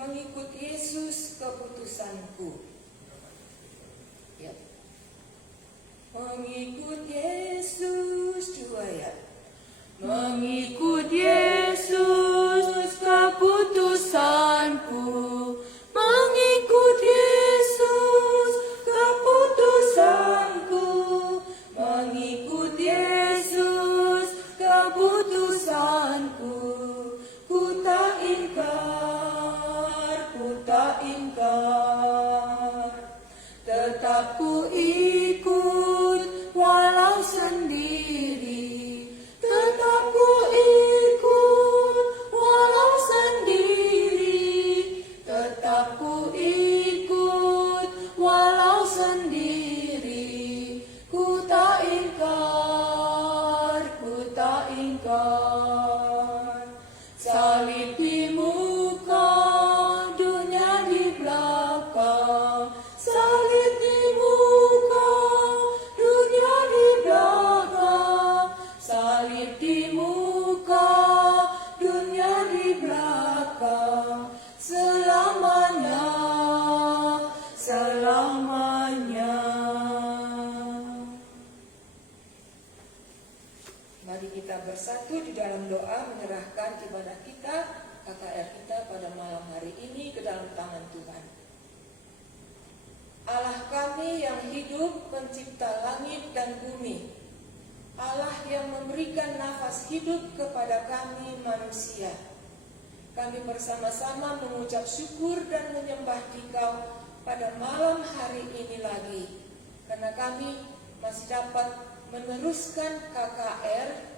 Mengikut Yesus keputusanku. Ya. Mengikut Yesus, 2 ya. Mengikut Yesus keputusanku. Mengikut Yesus keputusanku. Mengikut Yesus keputusanku. Ku tak ingkar, tetap ku ikut walau sendiri. Tetap ku ikut walau sendiri. Tetap ku ikut walau sendiri. Ku tak ingkar, salib di muka, dunia di belakang. Salib di muka, dunia di belakang. Salib di muka, dunia di belakang. Selamanya, selamanya. Mari kita bersatu di dalam doa menyerahkan ibadah kita, KKR kita pada malam hari ini ke dalam tangan Tuhan. Allah kami yang hidup, pencipta langit dan bumi. Allah yang memberikan nafas hidup kepada kami manusia. Kami bersama-sama mengucap syukur dan menyembah Dikau pada malam hari ini lagi. Karena kami masih dapat meneruskan KKR,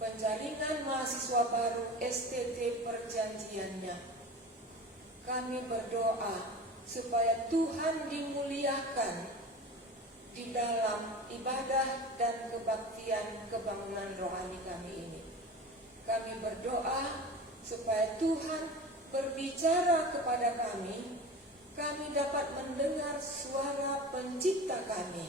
penjaringan mahasiswa baru STT perjanjiannya. Kami berdoa supaya Tuhan dimuliakan di dalam ibadah dan kebaktian kebangunan rohani kami ini. Kami berdoa supaya Tuhan berbicara kepada kami dapat mendengar suara pencipta kami.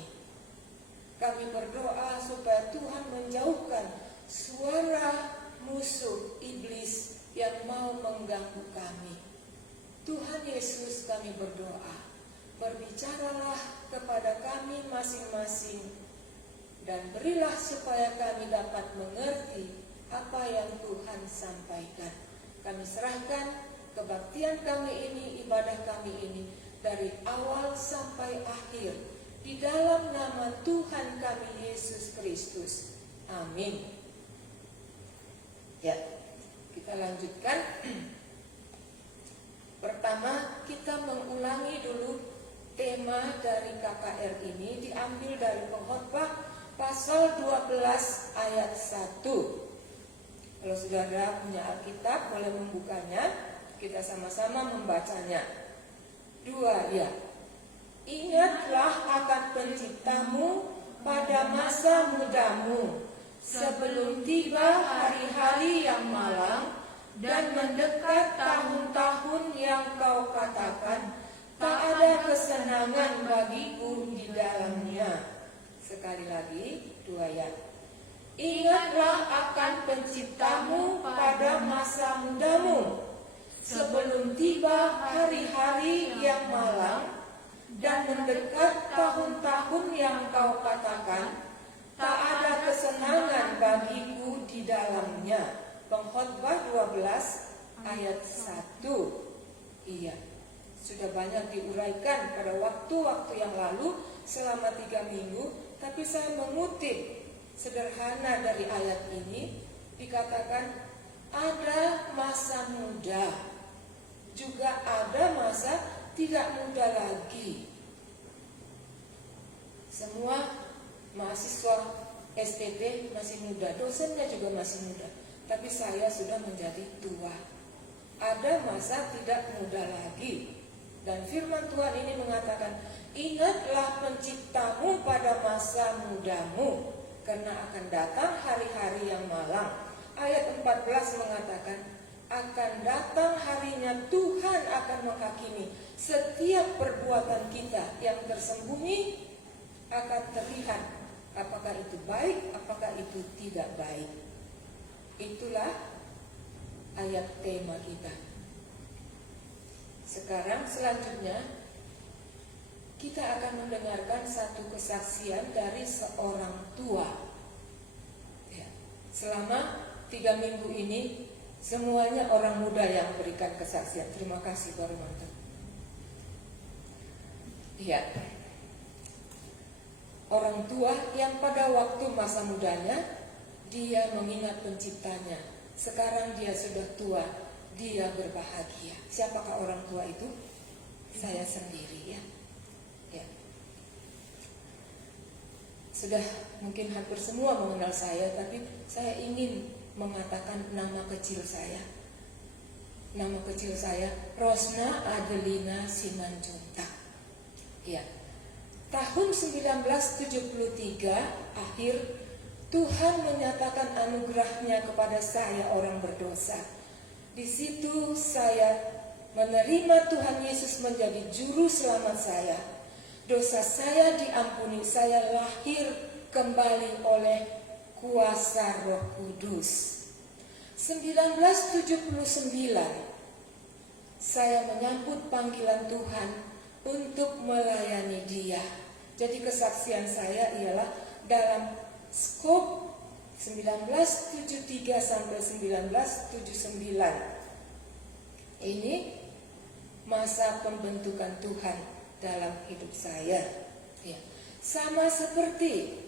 Kami berdoa supaya Tuhan menjauhkan suara musuh iblis yang mau mengganggu kami. Tuhan Yesus, kami berdoa, berbicaralah kepada kami masing-masing dan berilah supaya kami dapat mengerti apa yang Tuhan sampaikan. Kami serahkan kebaktian kami ini, ibadah kami ini dari awal sampai akhir di dalam nama Tuhan kami Yesus Kristus. Amin. Ya, kita lanjutkan. Pertama, kita mengulangi dulu tema dari KKR ini, diambil dari Pengkhotbah pasal 12 ayat 1. Kalau saudara punya Alkitab, boleh membukanya, kita sama-sama membacanya. 2 ya. Ingatlah akan penciptamu pada masa mudamu, sebelum tiba hari-hari yang malang dan mendekat tahun-tahun yang kau katakan, tak ada kesenangan bagiku di dalamnya. Sekali lagi, 2 ya. Ingatlah akan penciptamu pada masa mudamu, sebelum tiba hari-hari yang malang dan mendekat tahun-tahun yang kau katakan, tak ada kesenangan bagiku di dalamnya. Pengkhotbah 12 ayat 1. Iya, sudah banyak diuraikan pada waktu-waktu yang lalu selama 3 minggu, tapi saya mengutip sederhana dari ayat ini. Dikatakan ada masa muda, juga ada masa tidak muda lagi. Semua mahasiswa STT masih muda, dosennya juga masih muda, tapi saya sudah menjadi tua. Ada masa tidak muda lagi. Dan firman Tuhan ini mengatakan, ingatlah penciptamu pada masa mudamu, karena akan datang hari-hari yang malang. Ayat 14 mengatakan, akan datang harinya Tuhan akan menghakimi setiap perbuatan kita yang tersembunyi, akan terlihat apakah itu baik, apakah itu tidak baik. Itulah ayat tema kita. Sekarang selanjutnya kita akan mendengarkan satu kesaksian dari seorang tua. Ya. Selama 3 minggu ini semuanya orang muda yang berikan kesaksian. Terima kasih Pak Romanto. Ya. Orang tua yang pada waktu masa mudanya dia mengingat penciptanya. Sekarang dia sudah tua, dia berbahagia. Siapakah orang tua itu? Saya sendiri ya. Ya. Sudah mungkin hampir semua mengenal saya, tapi saya ingin mengatakan nama kecil saya. Nama kecil saya Rosna Adelina Simanjuntak. Ya. Tahun 1973 akhir Tuhan menyatakan anugerahnya kepada saya orang berdosa. Di situ saya menerima Tuhan Yesus menjadi juru selamat saya. Dosa saya diampuni, saya lahir kembali oleh kuasa Roh Kudus. 1979 saya menyambut panggilan Tuhan untuk melayani Dia. Jadi kesaksian saya ialah dalam skop 1973 sampai 1979. Ini masa pembentukan Tuhan dalam hidup saya. Ya. Sama seperti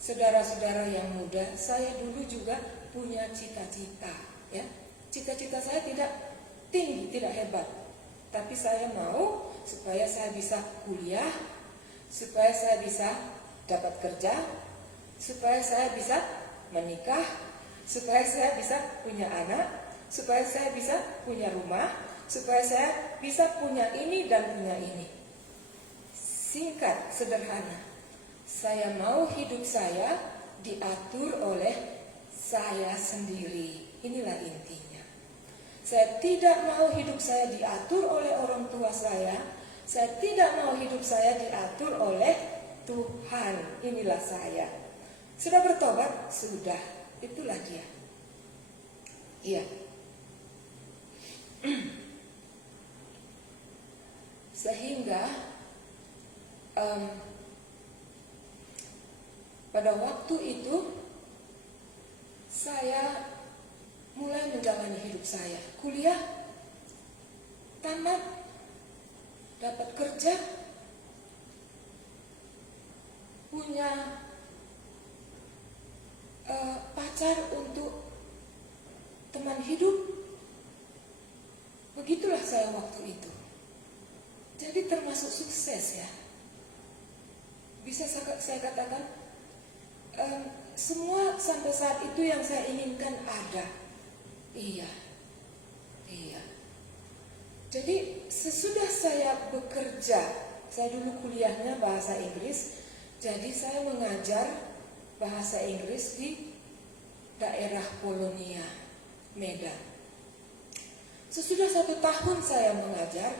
saudara-saudara yang muda, saya dulu juga punya cita-cita. Ya. Cita-cita saya tidak tinggi, tidak hebat, tapi saya mau supaya saya bisa kuliah, supaya saya bisa dapat kerja, supaya saya bisa menikah, supaya saya bisa punya anak, supaya saya bisa punya rumah, supaya saya bisa punya ini dan punya ini. Singkat, sederhana, saya mau hidup saya diatur oleh saya sendiri. Inilah intinya. Saya tidak mau hidup saya diatur oleh orang tua saya. Saya tidak mau hidup saya diatur oleh Tuhan. Inilah saya. Sudah bertobat? Sudah. Itulah dia. Iya. Sehingga pada waktu itu saya mulai menjalani hidup saya. Kuliah, tamat, dapat kerja, punya pacar untuk teman hidup. Begitulah saya waktu itu. Jadi termasuk sukses ya. Bisa saya katakan semua sampai saat itu yang saya inginkan ada. Iya. Jadi sesudah saya bekerja, saya dulu kuliahnya bahasa Inggris, jadi saya mengajar bahasa Inggris di daerah Polonia, Medan. Sesudah 1 tahun saya mengajar,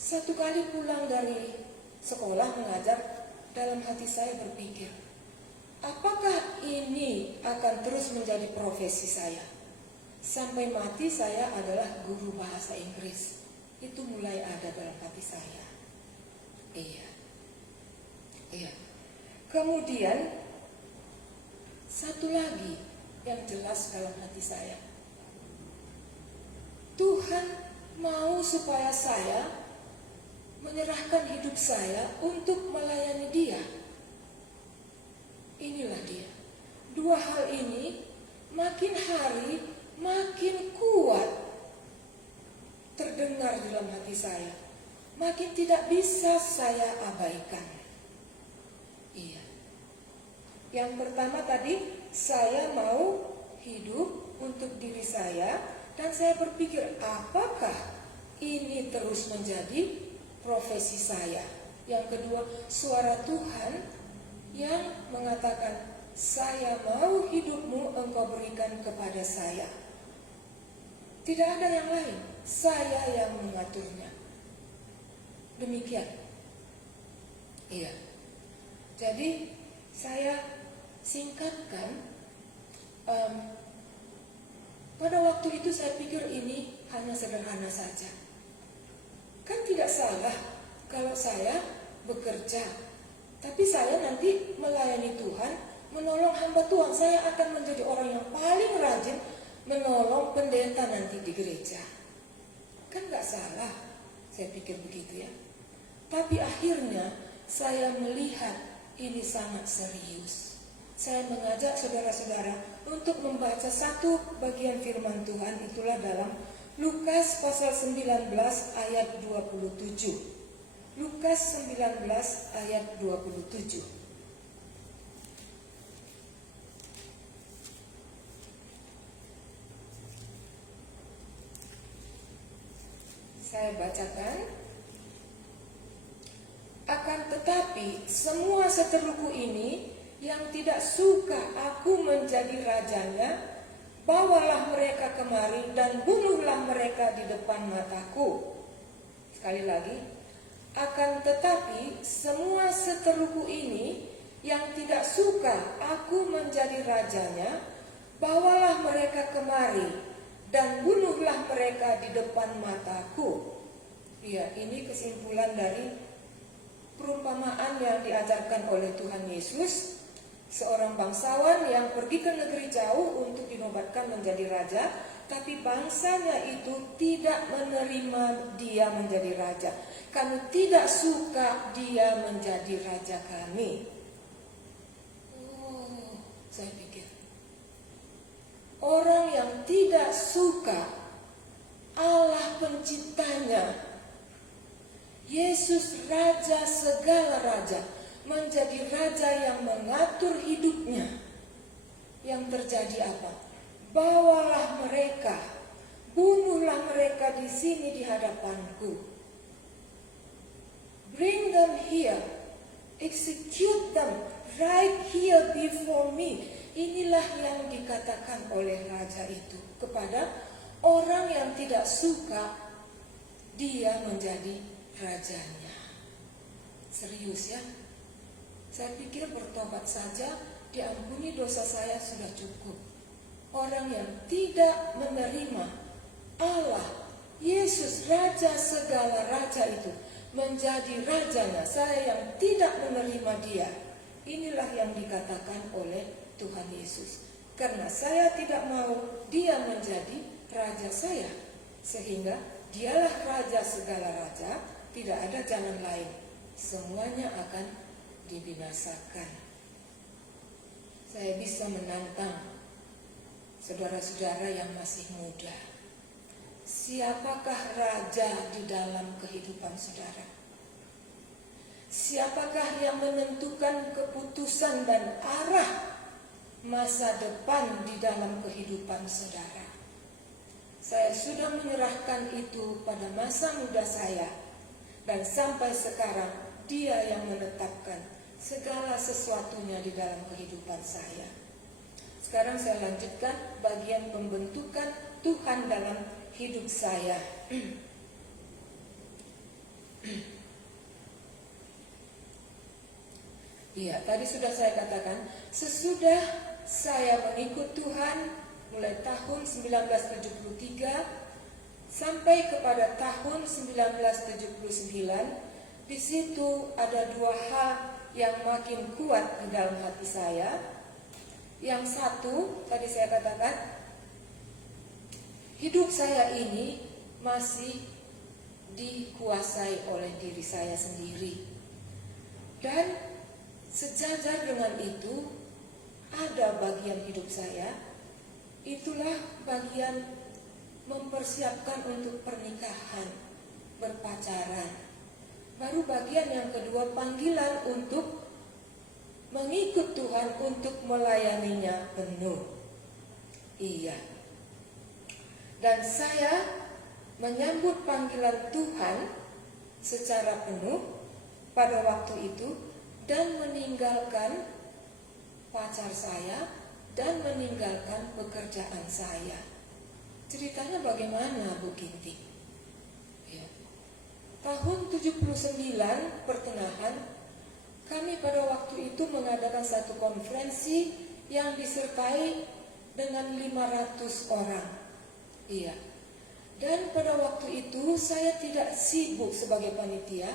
1 kali pulang dari sekolah mengajar, dalam hati saya berpikir, apakah ini akan terus menjadi profesi saya? Sampai mati saya adalah guru bahasa Inggris. Itu mulai ada dalam hati saya. Iya. Kemudian satu lagi yang jelas dalam hati saya. Tuhan mau supaya saya menyerahkan hidup saya untuk melayani Dia. Inilah dia. 2 hal ini makin hari makin kuat terdengar dalam hati saya. Makin tidak bisa saya abaikan. Iya. Yang pertama tadi, saya mau hidup untuk diri saya, dan saya berpikir apakah ini terus menjadi profesi saya. Yang kedua, suara Tuhan yang mengatakan, saya mau hidupmu engkau berikan kepada saya. Tidak ada yang lain, saya yang mengaturnya. Demikian. Iya. Jadi saya singkatkan, Pada waktu itu saya pikir ini hanya sederhana saja. Kan tidak salah kalau saya bekerja, tapi saya nanti melayani Tuhan, menolong hamba Tuhan. Saya akan menjadi orang yang paling rajin menolong pendeta nanti di gereja. Kan gak salah, saya pikir begitu ya. Tapi akhirnya saya melihat ini sangat serius. Saya mengajak saudara-saudara untuk membaca satu bagian firman Tuhan, itulah dalam Lukas pasal 19 ayat 27. Lukas 19 ayat 27. Saya bacakan. Akan tetapi semua seteruku ini yang tidak suka aku menjadi rajanya, bawalah mereka kemari dan bunuhlah mereka di depan mataku. Sekali lagi. Akan tetapi semua seteruku ini yang tidak suka aku menjadi rajanya, bawalah mereka kemari dan bunuhlah mereka di depan mataku. Ya, ini kesimpulan dari perumpamaan yang diajarkan oleh Tuhan Yesus. Seorang bangsawan yang pergi ke negeri jauh untuk dinobatkan menjadi raja, tapi bangsanya itu tidak menerima dia menjadi raja. Kami tidak suka dia menjadi raja kami. Oh, saya pikir orang yang tidak suka Allah penciptanya, Yesus raja segala raja, menjadi raja yang mengatur hidupnya. Yang terjadi apa? Bawalah mereka, bunuhlah mereka di sini di hadapanku. Bring them here, execute them right here before me. Inilah yang dikatakan oleh raja itu kepada orang yang tidak suka dia menjadi rajanya. Serius ya? Saya pikir bertobat saja, diampuni dosa saya sudah cukup. Orang yang tidak menerima Allah, Yesus raja segala raja itu menjadi rajanya, saya yang tidak menerima dia. Inilah yang dikatakan oleh Tuhan Yesus. Karena saya tidak mau dia menjadi raja saya, sehingga dialah raja segala raja, tidak ada jalan lain. Semuanya akan dibinasakan. Saya bisa menantang saudara-saudara yang masih muda. Siapakah raja di dalam kehidupan saudara? Siapakah yang menentukan keputusan dan arah masa depan di dalam kehidupan saudara? Saya sudah menyerahkan itu pada masa muda saya, dan sampai sekarang dia yang menetapkan segala sesuatunya di dalam kehidupan saya. Sekarang saya lanjutkan bagian pembentukan Tuhan dalam hidup saya. Iya, tadi sudah saya katakan, sesudah saya mengikut Tuhan mulai tahun 1973 sampai kepada tahun 1979, di situ ada dua hal yang makin kuat di dalam hati saya. Yang satu, tadi saya katakan, hidup saya ini masih dikuasai oleh diri saya sendiri. Dan sejajar dengan itu, ada bagian hidup saya, itulah bagian mempersiapkan untuk pernikahan, berpacaran. Baru bagian yang kedua, panggilan untuk mengikut Tuhan, untuk melayaninya penuh. Iya. Dan saya menyambut panggilan Tuhan secara penuh pada waktu itu, dan meninggalkan pacar saya dan meninggalkan pekerjaan saya. Ceritanya bagaimana, Bu Kinti? Ya. Tahun 79 pertengahan, kami pada waktu itu mengadakan satu konferensi yang disertai dengan 500 orang. Iya. Dan pada waktu itu saya tidak sibuk sebagai panitia,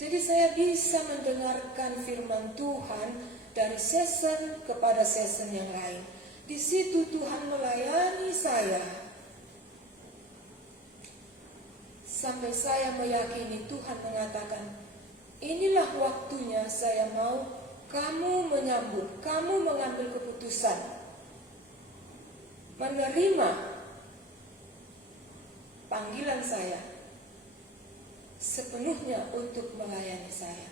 jadi saya bisa mendengarkan firman Tuhan dari season kepada season yang lain. Di situ Tuhan melayani saya. Sampai saya meyakini Tuhan mengatakan, inilah waktunya saya mau kamu menyambut, kamu mengambil keputusan, menerima panggilan saya sepenuhnya untuk melayani saya.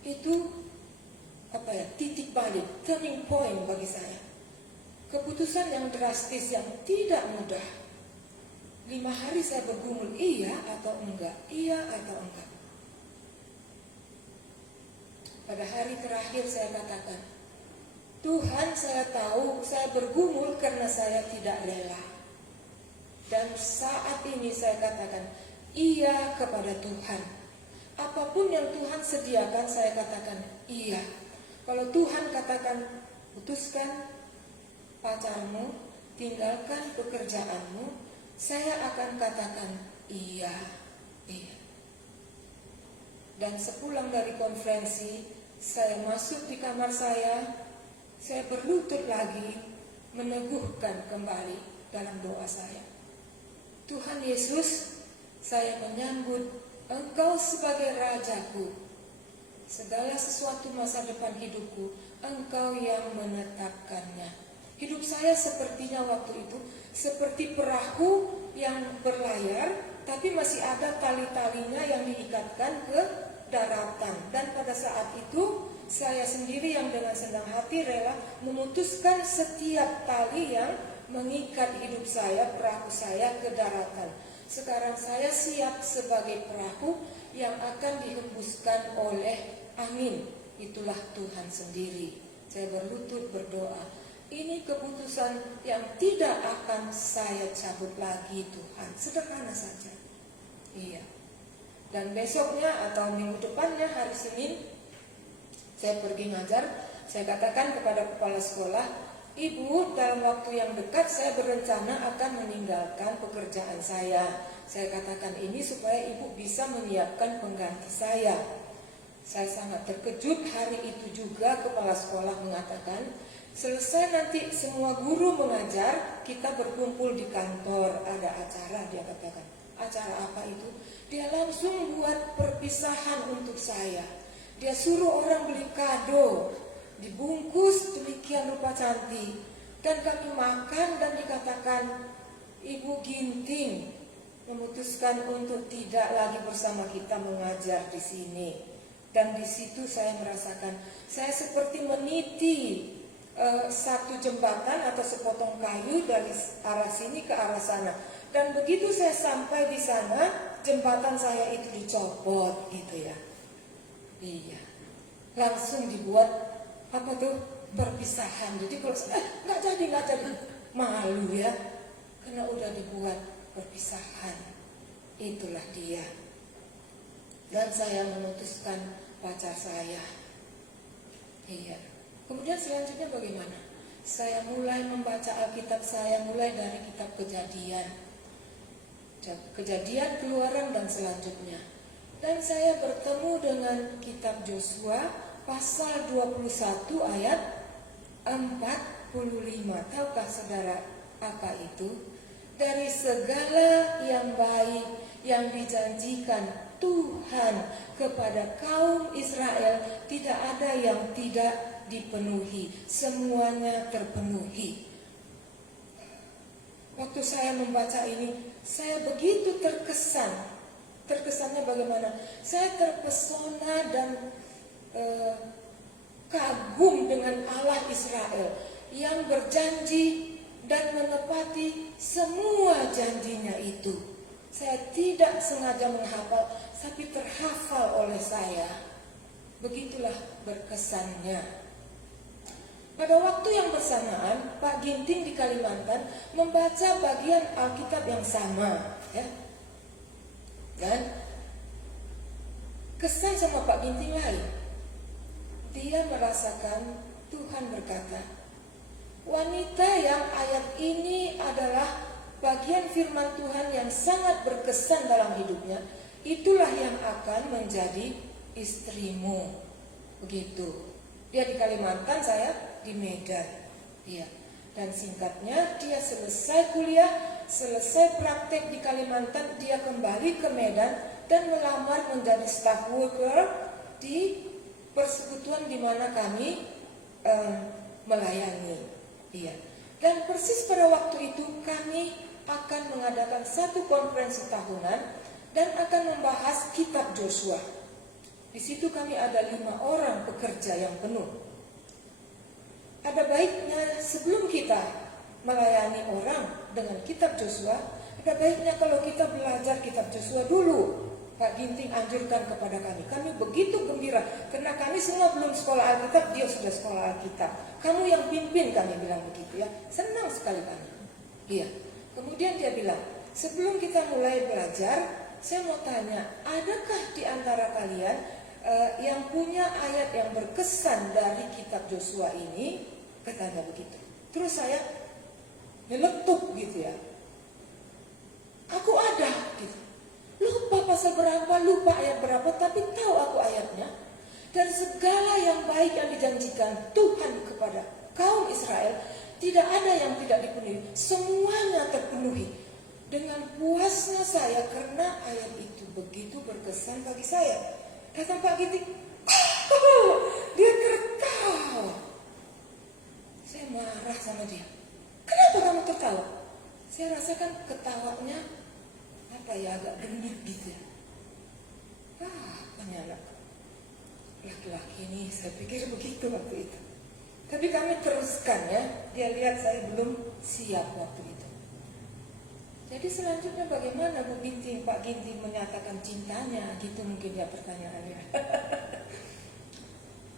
Itu titik balik, turning point bagi saya. Keputusan yang drastis, yang tidak mudah. 5 hari saya bergumul, iya atau enggak, iya atau enggak. Pada hari terakhir saya katakan, Tuhan, saya tahu saya bergumul karena saya tidak rela. Dan saat ini saya katakan, iya kepada Tuhan. Apapun yang Tuhan sediakan, saya katakan iya. Kalau Tuhan katakan, putuskan pacarmu, tinggalkan pekerjaanmu, saya akan katakan iya, iya. Dan sepulang dari konferensi, saya masuk di kamar saya berlutut lagi, meneguhkan kembali dalam doa saya. Tuhan Yesus, saya menyambut Engkau sebagai Rajaku. Segala sesuatu masa depan hidupku, Engkau yang menetapkannya. Hidup saya sepertinya waktu itu seperti perahu yang berlayar, tapi masih ada tali-talinya yang diikatkan ke daratan. Dan pada saat itu saya sendiri yang dengan senang hati rela memutuskan setiap tali yang mengikat hidup saya, perahu saya ke daratan. Sekarang saya siap sebagai perahu yang akan dihembuskan oleh angin. Itulah Tuhan sendiri. Saya berlutut berdoa. Ini keputusan yang tidak akan saya cabut lagi, Tuhan. Sederhana saja. Iya. Dan besoknya atau minggu depannya, hari Senin, saya pergi ngajar. Saya katakan kepada kepala sekolah, Ibu, dalam waktu yang dekat saya berencana akan meninggalkan pekerjaan saya. Saya katakan ini supaya Ibu bisa menyiapkan pengganti saya. Saya sangat terkejut hari itu juga kepala sekolah mengatakan, selesai nanti semua guru mengajar, kita berkumpul di kantor, ada acara, dia katakan. Acara apa itu? Dia langsung buat perpisahan untuk saya. Dia suruh orang beli kado, dibungkus demikian rupa cantik. Dan kami makan dan dikatakan, Ibu Ginting memutuskan untuk tidak lagi bersama kita mengajar di sini. Dan di situ saya merasakan, saya seperti meniti satu jembatan atau sepotong kayu dari arah sini ke arah sana. Dan begitu saya sampai di sana, jembatan saya itu dicopot gitu ya. Iya. Langsung dibuat perpisahan. Jadi kalau nggak jadi malu ya, karena udah dibuat perpisahan. Itulah dia. Dan saya memutuskan pacar saya. Iya. Kemudian selanjutnya bagaimana? Saya mulai membaca Alkitab saya mulai dari kitab Kejadian. Kejadian, Keluaran dan selanjutnya. Dan saya bertemu dengan kitab Yosua pasal 21 ayat 45. Tahukah saudara apa itu? Dari segala yang baik yang dijanjikan Tuhan kepada kaum Israel, tidak ada yang tidak dipenuhi, semuanya terpenuhi. Waktu saya membaca ini, saya begitu terkesan. Terkesannya bagaimana? Saya terpesona dan kagum dengan Allah Israel yang berjanji dan menepati semua janjinya itu. Saya tidak sengaja menghafal, tapi terhafal oleh saya. Begitulah berkesannya. Pada waktu yang bersamaan, Pak Ginting di Kalimantan membaca bagian Alkitab yang sama, ya. Dan kesan sama Pak Ginting lain. Dia merasakan Tuhan berkata, wanita yang ayat ini adalah bagian firman Tuhan yang sangat berkesan dalam hidupnya, itulah yang akan menjadi istrimu. Begitu. Dia di Kalimantan, saya di Medan. Iya. Dan singkatnya, dia selesai kuliah, selesai praktek di Kalimantan, dia kembali ke Medan dan melamar menjadi staff worker di persekutuan di mana kami melayani. Iya. Dan persis pada waktu itu kami akan mengadakan satu konferensi tahunan dan akan membahas kitab Joshua. Di situ kami ada 5 orang pekerja yang penuh. Ada baiknya sebelum kita melayani orang dengan kitab Joshua, ada baiknya kalau kita belajar kitab Joshua dulu. Pak Ginting anjurkan kepada kami. Kami begitu gembira karena kami semua belum sekolah Alkitab, dia sudah sekolah Alkitab. Kamu yang pimpin, kami bilang begitu ya. Senang sekali kami. Iya. Kemudian dia bilang, sebelum kita mulai belajar, saya mau tanya, adakah di antara kalian yang punya ayat yang berkesan dari kitab Joshua ini? Katanya begitu. Terus saya nyeletuk gitu ya. Aku ada gitu. Lupa pasal berapa, lupa ayat berapa, tapi tahu aku ayatnya. Dan segala yang baik yang dijanjikan Tuhan kepada kaum Israel, tidak ada yang tidak dipenuhi. Semuanya terpenuhi. Dengan puasnya saya karena ayat itu begitu berkesan bagi saya. Kata Pak Ginting, dia tertawa. Saya marah sama dia. Kenapa kamu tertawa? Saya rasakan ketawanya agak gendut gitu ya. Anak laki-laki ini, saya pikir begitu waktu itu. Tapi kami teruskan ya. Dia lihat saya belum siap waktu itu. Jadi selanjutnya bagaimana Bu Ginting, Pak Ginting menyatakan cintanya? Gitu mungkin ya pertanyaannya.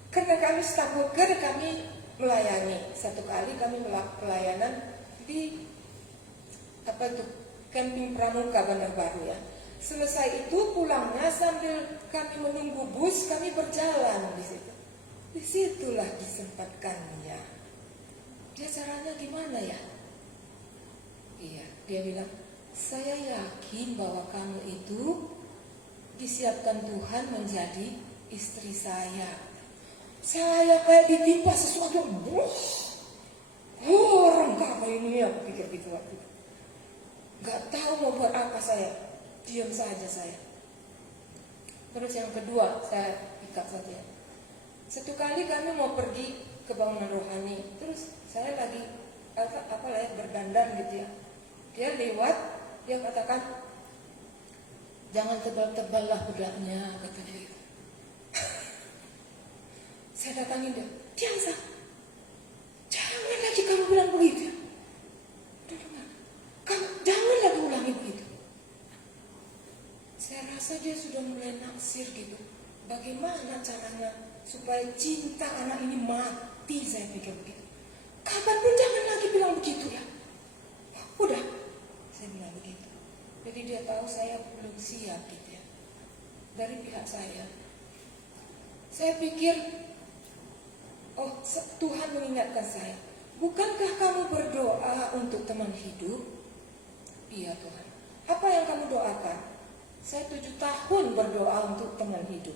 Karena kami staff worker, kami melayani. Satu kali kami melakukan pelayanan di Camping Pramuka Bandar Baru ya. Selesai itu pulangnya sambil kami menunggu bus, kami berjalan di situ. Disitulah disempatkannya. Dia caranya gimana ya? Iya, dia bilang, saya yakin bahwa kamu itu disiapkan Tuhan menjadi istri saya. Saya kayak ditimpa sesuatu. Orang apa ini ya? Pikir gitu waktu itu. Gak tahu mau buat apa saya. Diam saja saya. Terus yang kedua, saya ikat saja. Satu kali kami mau pergi ke bangunan rohani. Terus saya lagi berdandan gitu ya. Dia lewat, dia katakan, jangan tebal-tebal lah budaknya, kata dia. Saya datangin dia, diam sah. Jangan lagi kamu bilang begitu. Jangan lagi ulangi begitu. Saya rasa dia sudah mulai naksir gitu. Bagaimana caranya supaya cinta anak ini mati, saya pikir begitu. Kapanpun jangan lagi bilang begitu ya. Udah, saya bilang begitu. Jadi dia tahu saya belum siap gitu ya. Dari pihak saya. Saya pikir, oh Tuhan mengingatkan saya. Bukankah kamu berdoa untuk teman hidup? Iya Tuhan. Apa yang kamu doakan? Saya 7 tahun berdoa untuk teman hidup.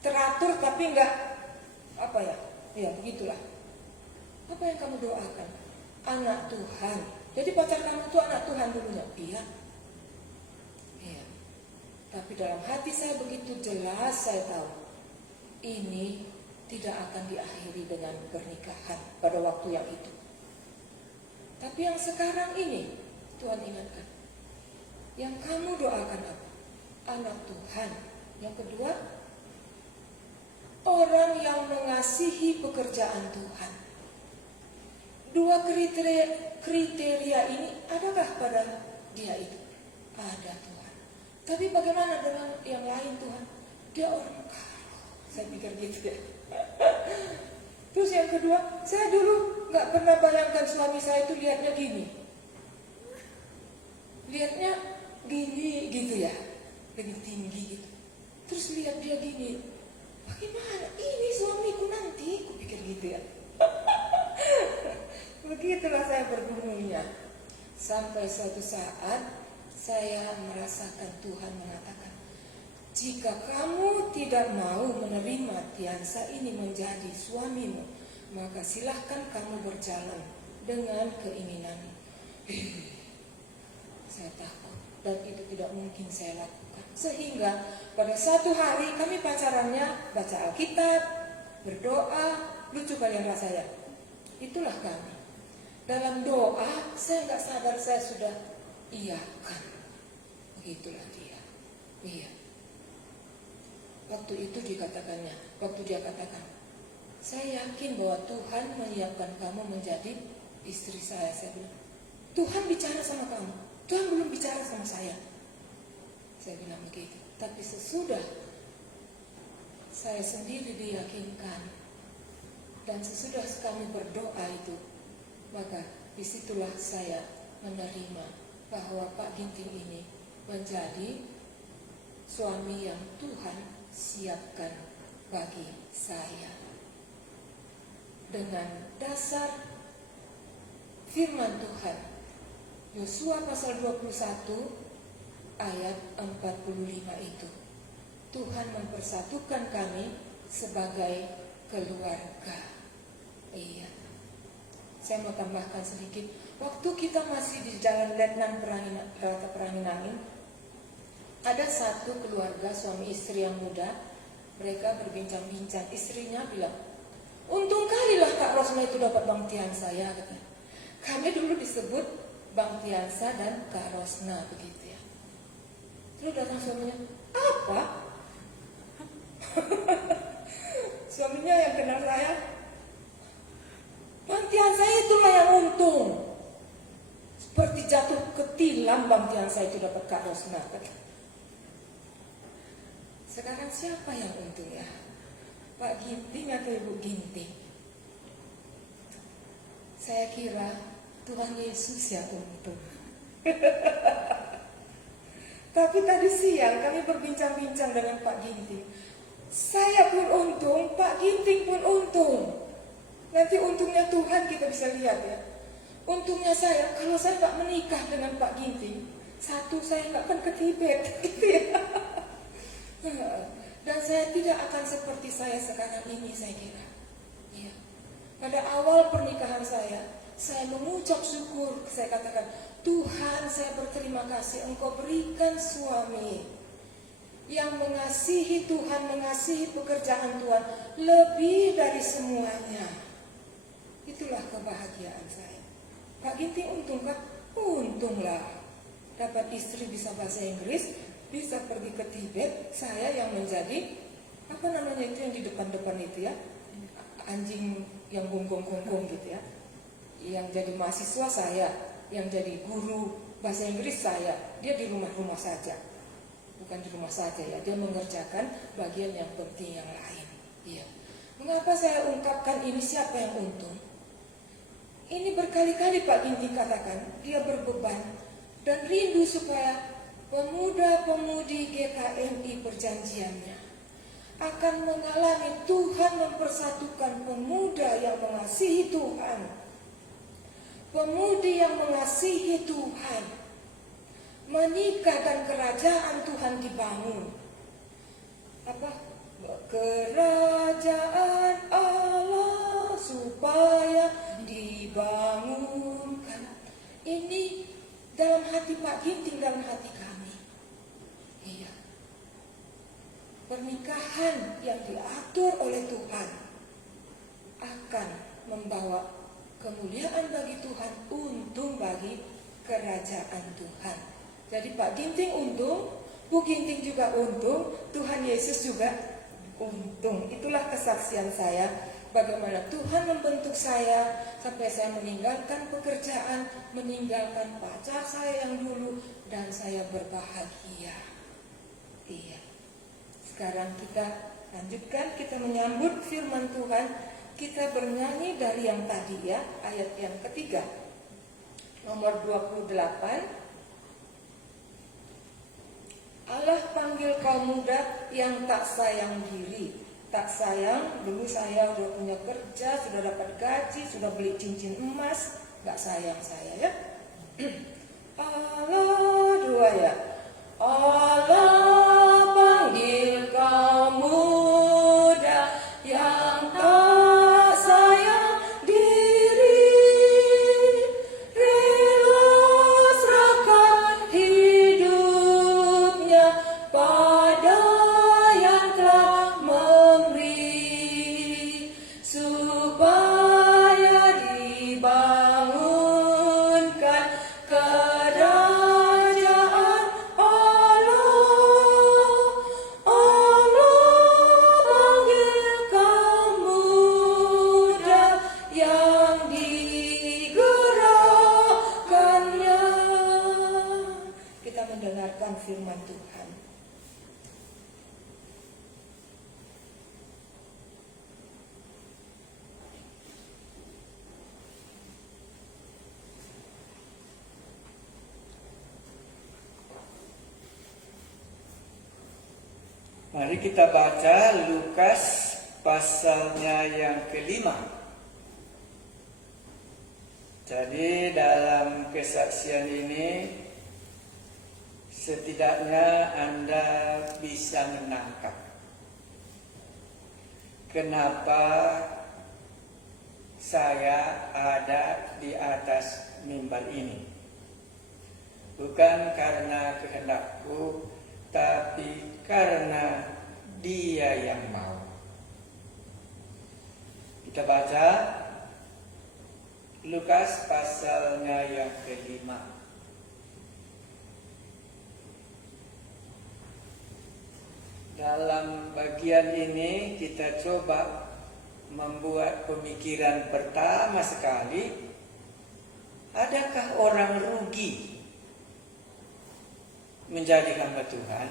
Teratur tapi enggak ya begitulah. Apa yang kamu doakan? Anak Tuhan. Jadi pacar kamu itu anak Tuhan dulunya. Iya. Tapi dalam hati saya begitu jelas saya tahu ini tidak akan diakhiri dengan pernikahan pada waktu yang itu. Tapi yang sekarang ini Tuhan ingatkan, yang kamu doakan apa? Anak Tuhan. Yang kedua, orang yang mengasihi pekerjaan Tuhan. 2 kriteria ini adakah pada dia itu? Ada Tuhan. Tapi bagaimana dengan yang lain Tuhan? Dia orang kaya. Saya pikir gitu ya. Terus yang kedua, saya dulu gak pernah bayangkan suami saya itu lihatnya gini. Lihatnya gini gitu ya, lebih tinggi gitu. Terus lihat dia gini, bagaimana ini suamiku nanti? Aku pikir gitu ya. Begitulah saya bergumulnya. Sampai suatu saat saya merasakan Tuhan mengatakan, jika kamu tidak mau menerima Tiansa ini menjadi suamimu, maka silahkan kamu berjalan dengan keinginanmu. Saya takut dan itu tidak mungkin saya lakukan. Sehingga pada satu hari kami pacarannya baca Alkitab, berdoa, lucu kalian rasanya. Itulah kami. Dalam doa saya nggak sadar saya sudah iyakan. Begitulah dia. Iya. Waktu itu dikatakannya, waktu dia katakan, saya yakin bahwa Tuhan menyiapkan kamu menjadi istri saya. Saya bilang, Tuhan bicara sama kamu, Tuhan belum bicara sama saya. Saya bilang begitu. Tapi sesudah saya sendiri diyakinkan dan sesudah kami berdoa itu, maka disitulah saya menerima bahwa Pak Ginting ini menjadi suami yang Tuhan siapkan bagi saya. Dengan dasar firman Tuhan, Yosua pasal 21 ayat 45 itu, Tuhan mempersatukan kami sebagai keluarga. Iya. Saya mau tambahkan sedikit. Waktu kita masih di Jalan Letnan Perangin-Angin, ada satu keluarga suami istri yang muda. Mereka berbincang-bincang. Istrinya bilang, untung kalilah Kak Rosna itu dapat Bang Tiansa ya, katanya. Kami dulu disebut Bang Tiansa dan Kak Rosna begitu ya. Terus datang suaminya, apa? Suaminya yang kenal saya, Bang Tiansa itulah yang untung. Seperti jatuh ke tilam Bang Tiansa itu dapat Kak Rosna. Sekarang siapa yang untung ya? Pak Ginting atau Ibu Ginting? Saya kira Tuhan Yesus yang untung. Tapi tadi siang kami berbincang-bincang dengan Pak Ginting. Saya pun untung, Pak Ginting pun untung. Nanti untungnya Tuhan kita bisa lihat ya. Untungnya saya, kalau saya tak menikah dengan Pak Ginting, satu, saya nggak akan ke Tibet, gitu ya. Dan saya tidak akan seperti saya sekarang ini, saya kira. Ya. Pada awal pernikahan saya mengucap syukur. Saya katakan, Tuhan, saya berterima kasih Engkau berikan suami yang mengasihi Tuhan, mengasihi pekerjaan Tuhan lebih dari semuanya. Itulah kebahagiaan saya. Pak Ginting untung kan? Untunglah. Dapat istri bisa bahasa Inggris, bisa pergi ke Tibet. Saya yang menjadi, apa namanya itu yang di depan-depan itu ya, anjing yang gonggong-gonggong gitu ya. Yang jadi mahasiswa saya, yang jadi guru bahasa Inggris saya. Dia di rumah-rumah saja. Bukan di rumah saja ya, dia mengerjakan bagian yang penting yang lain. Iya. Mengapa saya ungkapkan ini, siapa yang untung? Ini berkali-kali Pak Ginting katakan, dia berbeban dan rindu supaya pemuda-pemudi GKMI perjanjiannya akan mengalami Tuhan mempersatukan pemuda yang mengasihi Tuhan, pemudi yang mengasihi Tuhan, menikah dan kerajaan Tuhan dibangun. Apa? Kerajaan Allah supaya dibangunkan. Ini dalam hati Pak Ginting, dalam hati kami. Iya. Pernikahan yang diatur oleh Tuhan akan membawa kemuliaan bagi Tuhan, untung bagi kerajaan Tuhan. Jadi Pak Ginting untung, Bu Ginting juga untung, Tuhan Yesus juga untung. Itulah kesaksian saya, bagaimana Tuhan membentuk saya sampai saya meninggalkan pekerjaan, meninggalkan pacar saya yang dulu, dan saya berbahagia. Iya. Sekarang kita lanjutkan, kita menyambut firman Tuhan. Kita bernyanyi dari yang tadi ya, ayat yang ketiga, nomor 28. Allah panggil kaum muda yang tak sayang diri. Tak sayang, dulu saya sudah punya kerja, sudah dapat gaji, sudah beli cincin emas, gak sayang saya ya. Allah dua ya. Allah panggil kaum muda yang tak sayang diri, rela serahkan hidupnya pada yang telah memberi, supaya dibangunkan kerajaan Allah. Allah panggil kaum muda yang digerakkannya. Kita mendengarkan firman Tuhan. Mari kita baca Lukas pasalnya yang ke-5. Jadi dalam kesaksian ini setidaknya Anda bisa menangkap kenapa saya ada di atas mimbar ini. Bukan karena kehendakku, tapi karena Dia yang mau. Kita baca Lukas pasalnya yang ke-5. Dalam bagian ini kita coba membuat pemikiran pertama sekali. Adakah orang rugi menjadi hamba Tuhan?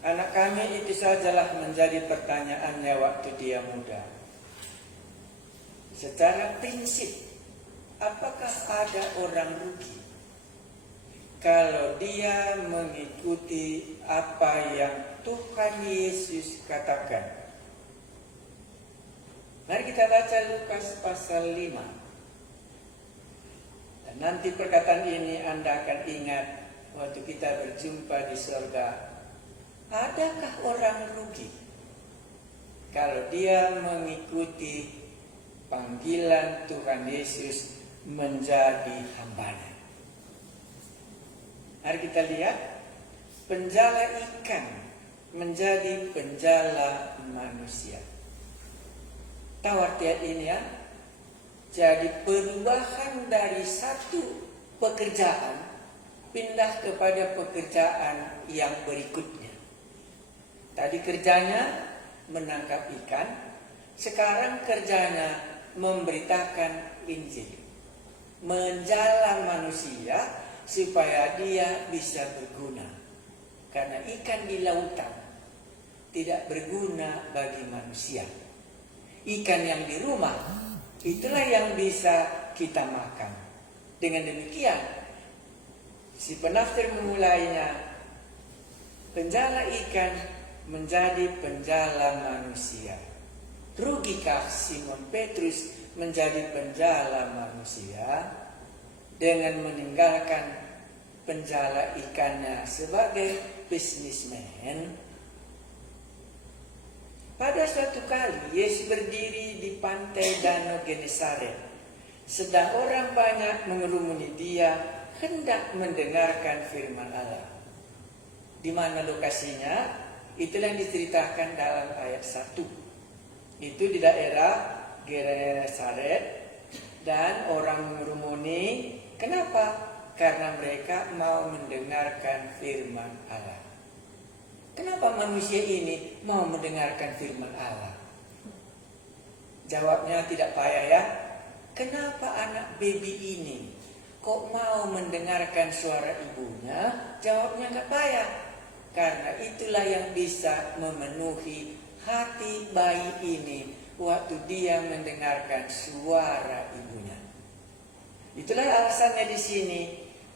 Anak kami itu sajalah menjadi pertanyaannya waktu dia muda. Secara prinsip, apakah ada orang rugi kalau dia mengikuti apa yang Tuhan Yesus katakan? Mari kita baca Lukas pasal 5. Dan nanti perkataan ini Anda akan ingat waktu kita berjumpa di surga. Adakah orang rugi kalau dia mengikuti panggilan Tuhan Yesus menjadi hambanya? Mari kita lihat, penjala ikan menjadi penjala manusia. Tahu artinya ini ya? Jadi perubahan dari satu pekerjaan pindah kepada pekerjaan yang berikutnya. Tadi kerjanya menangkap ikan, sekarang kerjanya memberitakan Injil, menjala manusia supaya dia bisa berguna. Karena ikan di lautan tidak berguna bagi manusia. Ikan yang di rumah, itulah yang bisa kita makan. Dengan demikian, si penafsir memulainya, penjala ikan menjadi penjala manusia. Rugikah Simon Petrus menjadi penjala manusia dengan meninggalkan penjala ikannya sebagai businessman? Pada suatu kali Yesus berdiri di pantai Danau Genesaret, sedang orang banyak mengerumuni dia hendak mendengarkan firman Allah. Di mana lokasinya? Itulah yang diceritakan dalam ayat 1. Itu di daerah Genesaret, dan orang mengerumuni. Kenapa? Karena mereka mau mendengarkan firman Allah. Kenapa manusia ini mau mendengarkan firman Allah? Jawabnya tidak payah ya. Kenapa anak baby ini kok mau mendengarkan suara ibunya? Jawabnya nggak payah. Karena itulah yang bisa memenuhi hati bayi ini waktu dia mendengarkan suara ibunya. Itulah alasannya di sini.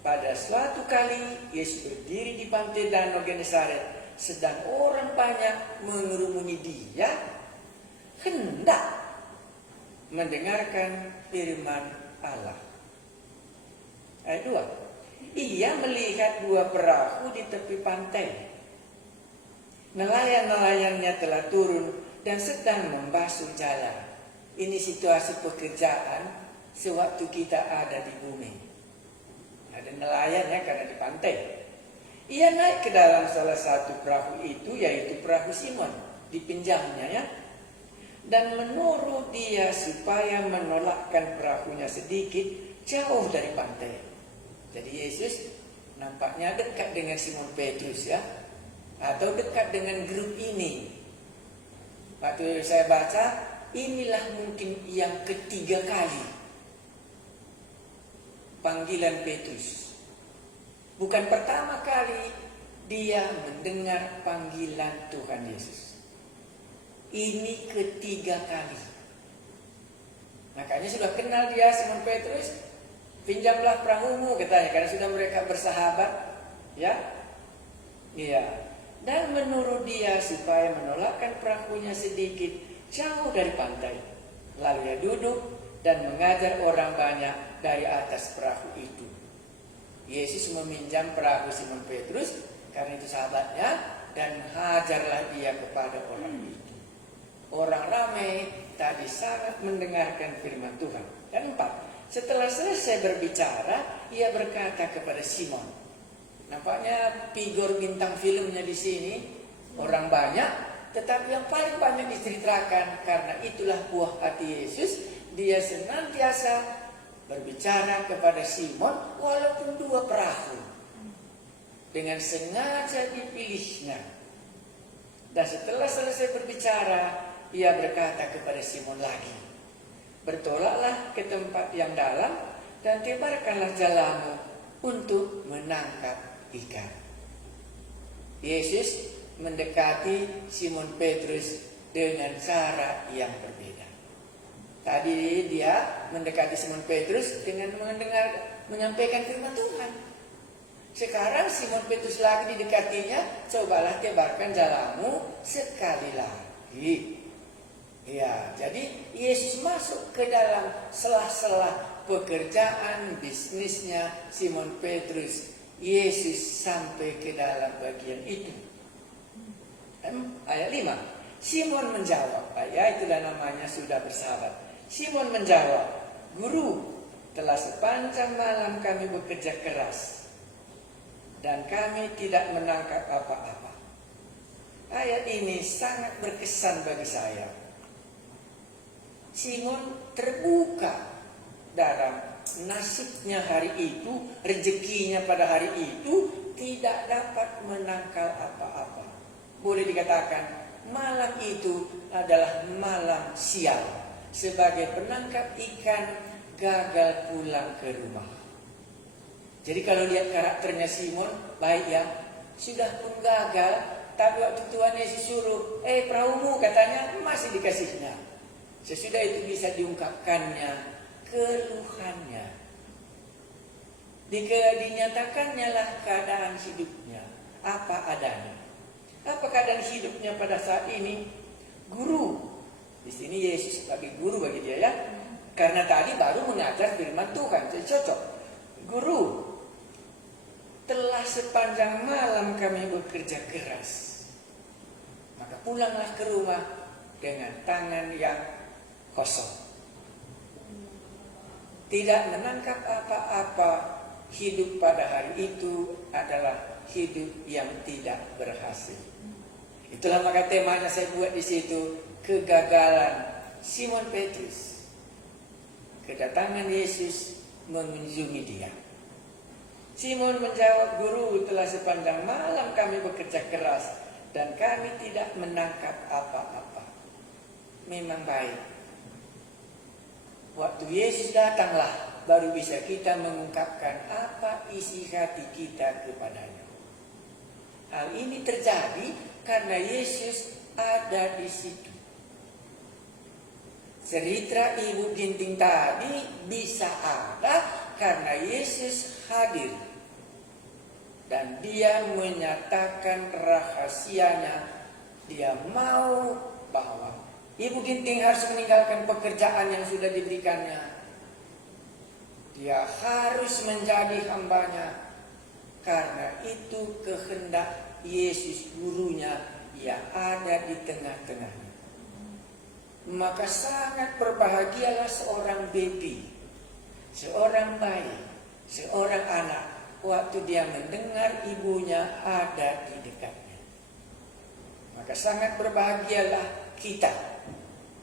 Pada suatu kali Yesus berdiri di pantai Danau Genesaret, sedang orang banyak mengerumuni dia hendak mendengarkan firman Allah. Ayat 2. Ia melihat 2 perahu di tepi pantai. Nelayan-nelayannya telah turun dan sedang membasuh jalan. Ini situasi pekerjaan sewaktu kita ada di bumi. Ada nelayan ya, karena di pantai. Ia naik ke dalam salah satu perahu itu, yaitu perahu Simon. Dipinjamnya ya. Dan menurut dia supaya menolakkan perahunya sedikit jauh dari pantai. Jadi Yesus nampaknya dekat dengan Simon Petrus ya. Atau dekat dengan grup ini. Waktu saya baca, inilah mungkin yang ketiga kali panggilan Petrus. Bukan pertama kali dia mendengar panggilan Tuhan Yesus. Ini ketiga kali. Makanya sudah kenal dia Simon Petrus, pinjamlah perahumu katanya, karena sudah mereka bersahabat, ya. Iya. Dan menurut dia supaya menolakkan perahunya sedikit jauh dari pantai. Lalu dia duduk dan mengajar orang banyak dari atas perahu itu. Yesus meminjam perahu Simon Petrus karena itu sahabatnya, dan hajarlah dia kepada orang itu. Orang ramai tadi sangat mendengarkan firman Tuhan. Dan 4, setelah selesai berbicara, ia berkata kepada Simon. Nampaknya figur bintang filmnya di sini orang banyak, tetapi yang paling banyak diceritakan karena itulah buah hati Yesus. Dia senantiasa berbicara kepada Simon walaupun 2 perahu. Dengan sengaja dipilihnya. Dan setelah selesai berbicara, ia berkata kepada Simon lagi, bertolaklah ke tempat yang dalam dan tebarkanlah jalamu untuk menangkap ikan. Yesus mendekati Simon Petrus dengan cara yang berbeda. Tadi dia mendekati Simon Petrus dengan menyampaikan firman Tuhan. Sekarang Simon Petrus lagi didekatinya, cobalah tebarkan jalamu sekali lagi. Ya, jadi Yesus masuk ke dalam selah-selah pekerjaan bisnisnya Simon Petrus. Yesus sampai ke dalam bagian itu. Ayat 5. Simon menjawab, ya itulah namanya sudah bersahabat. Simon menjawab, Guru, telah sepanjang malam kami bekerja keras dan kami tidak menangkap apa-apa. Ayat ini sangat berkesan bagi saya. Simon terbuka dalam nasibnya hari itu, rezekinya pada hari itu, tidak dapat menangkal apa-apa. Boleh dikatakan malam itu adalah malam sial. Sebagai penangkap ikan gagal pulang ke rumah. Jadi kalau lihat karakternya Simon, baik ya, sudah pun gagal, tapi waktu Tuhan Yesus suruh, perahumu katanya masih dikasihnya. Sesudah itu bisa diungkapkannya keluhannya. Dinyatakannya lah keadaan hidupnya apa adanya. Apa keadaan hidupnya pada saat ini? Guru. Di sini Yesus sebagai guru bagi dia ya. Karena tadi baru mengajar firman Tuhan, jadi cocok. Guru, telah sepanjang malam kami bekerja keras. Maka pulanglah ke rumah dengan tangan yang kosong. Tidak menangkap apa-apa, hidup pada hari itu adalah hidup yang tidak berhasil. Itulah maka temanya saya buat di situ, kegagalan Simon Petrus. Kedatangan Yesus mengunjungi dia. Simon menjawab, Guru, telah sepanjang malam kami bekerja keras dan kami tidak menangkap apa-apa. Memang baik. Waktu Yesus datanglah, baru bisa kita mengungkapkan apa isi hati kita kepadanya. Hal ini terjadi karena Yesus ada di situ. Cerita ibu ginting tadi bisa ada karena Yesus hadir. Dan dia menyatakan rahasianya. Dia mau bahwa Ibu Ginting harus meninggalkan pekerjaan yang sudah diberikannya. Dia harus menjadi hambanya, karena itu kehendak Yesus gurunya yang ada di tengah-tengahnya. Maka sangat berbahagialah seorang baby, seorang bayi, seorang anak waktu dia mendengar ibunya ada di dekatnya. Maka sangat berbahagialah kita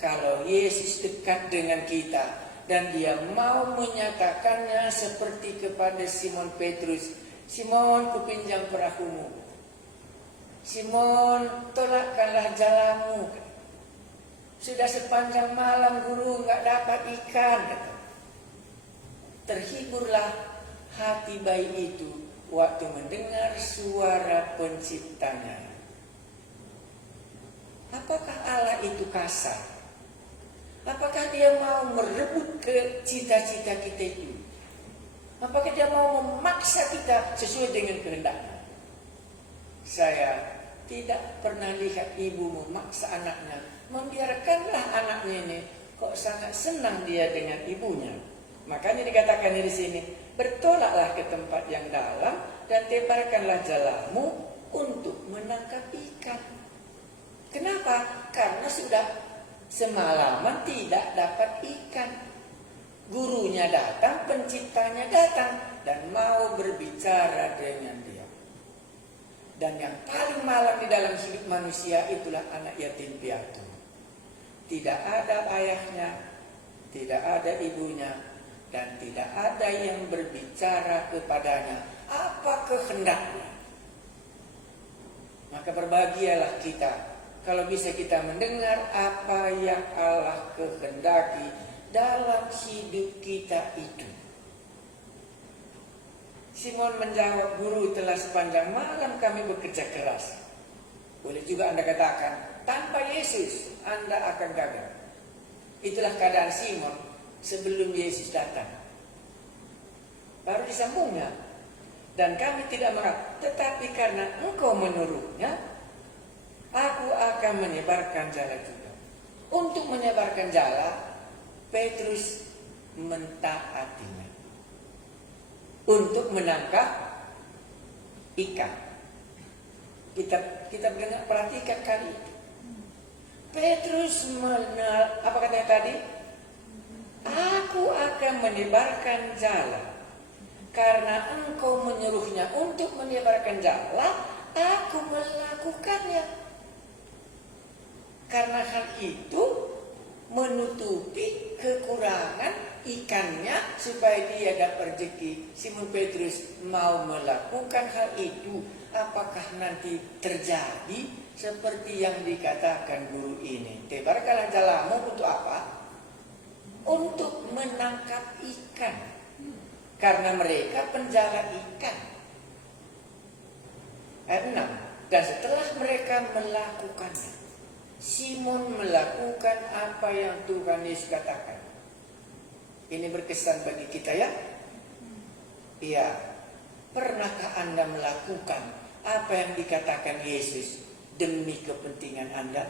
kalau Yesus dekat dengan kita dan dia mau menyatakannya seperti kepada Simon Petrus. Simon, kupinjam perahumu. Simon, tolakkanlah jalamu. Sudah sepanjang malam guru nggak dapat ikan. Terhiburlah hati bayi itu waktu mendengar suara penciptanya. Apakah Allah itu kasar? Apakah dia mau merebut ke cita-cita kita itu? Apakah dia mau memaksa kita sesuai dengan kehendaknya? Saya tidak pernah lihat ibu memaksa anaknya. Membiarkanlah anaknya ini, kok sangat senang dia dengan ibunya. Makanya dikatakan di sini, bertolaklah ke tempat yang dalam dan tebarkanlah jalamu untuk menangkap ikan. Kenapa? Karena sudah semalaman tidak dapat ikan. Gurunya datang, penciptanya datang dan mau berbicara dengan dia. Dan yang paling malang di dalam hidup manusia itulah anak yatim piatu. Tidak ada ayahnya, tidak ada ibunya, dan tidak ada yang berbicara kepadanya apa kehendaknya. Maka berbahagialah kita kalau bisa kita mendengar apa yang Allah kehendaki dalam hidup kita itu. Simon menjawab, guru, telah sepanjang malam kami bekerja keras. Boleh juga Anda katakan, tanpa Yesus Anda akan gagal. Itulah keadaan Simon sebelum Yesus datang. Baru disambungnya. Dan kami tidak mengatakan, tetapi karena engkau menyuruhnya, aku akan menyebarkan jala juga. Untuk menyebarkan jala, Petrus mentaatinya. Untuk menangkap ikan. Kita perhatikan kali itu. Petrus apa katanya tadi? Aku akan menyebarkan jala. Karena engkau menyuruhnya untuk menyebarkan jala, aku melakukannya. Karena hal itu menutupi kekurangan ikannya supaya dia dapat rezeki. Simon Petrus mau melakukan hal itu. Apakah nanti terjadi seperti yang dikatakan guru ini? Tebarkanlah jalamu untuk apa? Untuk menangkap ikan. Karena mereka penjala ikan. Ayat 6. Dan setelah mereka melakukannya, Simon melakukan apa yang Tuhan Yesus katakan. Ini berkesan bagi kita ya. Iya. Pernahkah Anda melakukan apa yang dikatakan Yesus demi kepentingan Anda?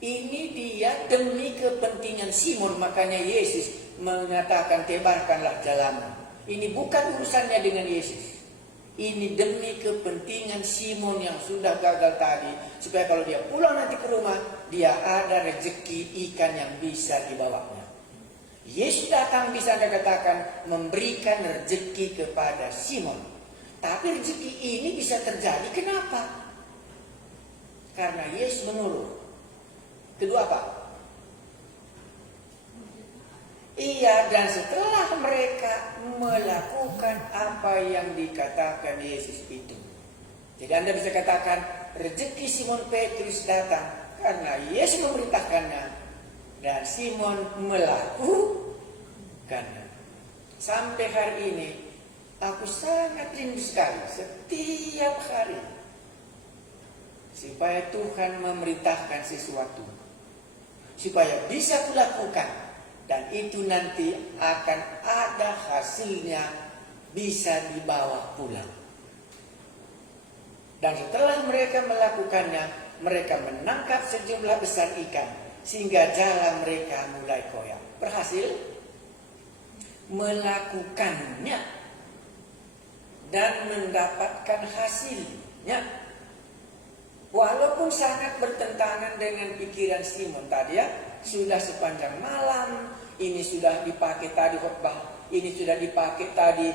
Ini dia demi kepentingan Simon, makanya Yesus mengatakan tebarkanlah jalamu. Ini bukan urusannya dengan Yesus. Ini demi kepentingan Simon yang sudah gagal tadi, supaya kalau dia pulang nanti ke rumah, dia ada rezeki ikan yang bisa dibawanya. Yesus datang, bisa Anda katakan, memberikan rezeki kepada Simon. Tapi rezeki ini bisa terjadi, kenapa? Karena Yesus menurut. Kedua apa? Iya, dan setelah mereka melakukan apa yang dikatakan Yesus itu. Jadi Anda bisa katakan rezeki Simon Petrus datang karena Yesus memerintahkannya dan Simon melakukannya. Sampai hari ini aku sangat rindu sekali setiap hari supaya Tuhan memerintahkan sesuatu supaya bisa kulakukan. Dan itu nanti akan ada hasilnya, bisa dibawa pulang. Dan setelah mereka melakukannya, mereka menangkap sejumlah besar ikan sehingga jala mereka mulai koyak. Berhasil melakukannya dan mendapatkan hasilnya. Walaupun sangat bertentangan dengan pikiran Simon tadi ya, sudah sepanjang malam, ini sudah dipakai tadi khotbah, ini sudah dipakai tadi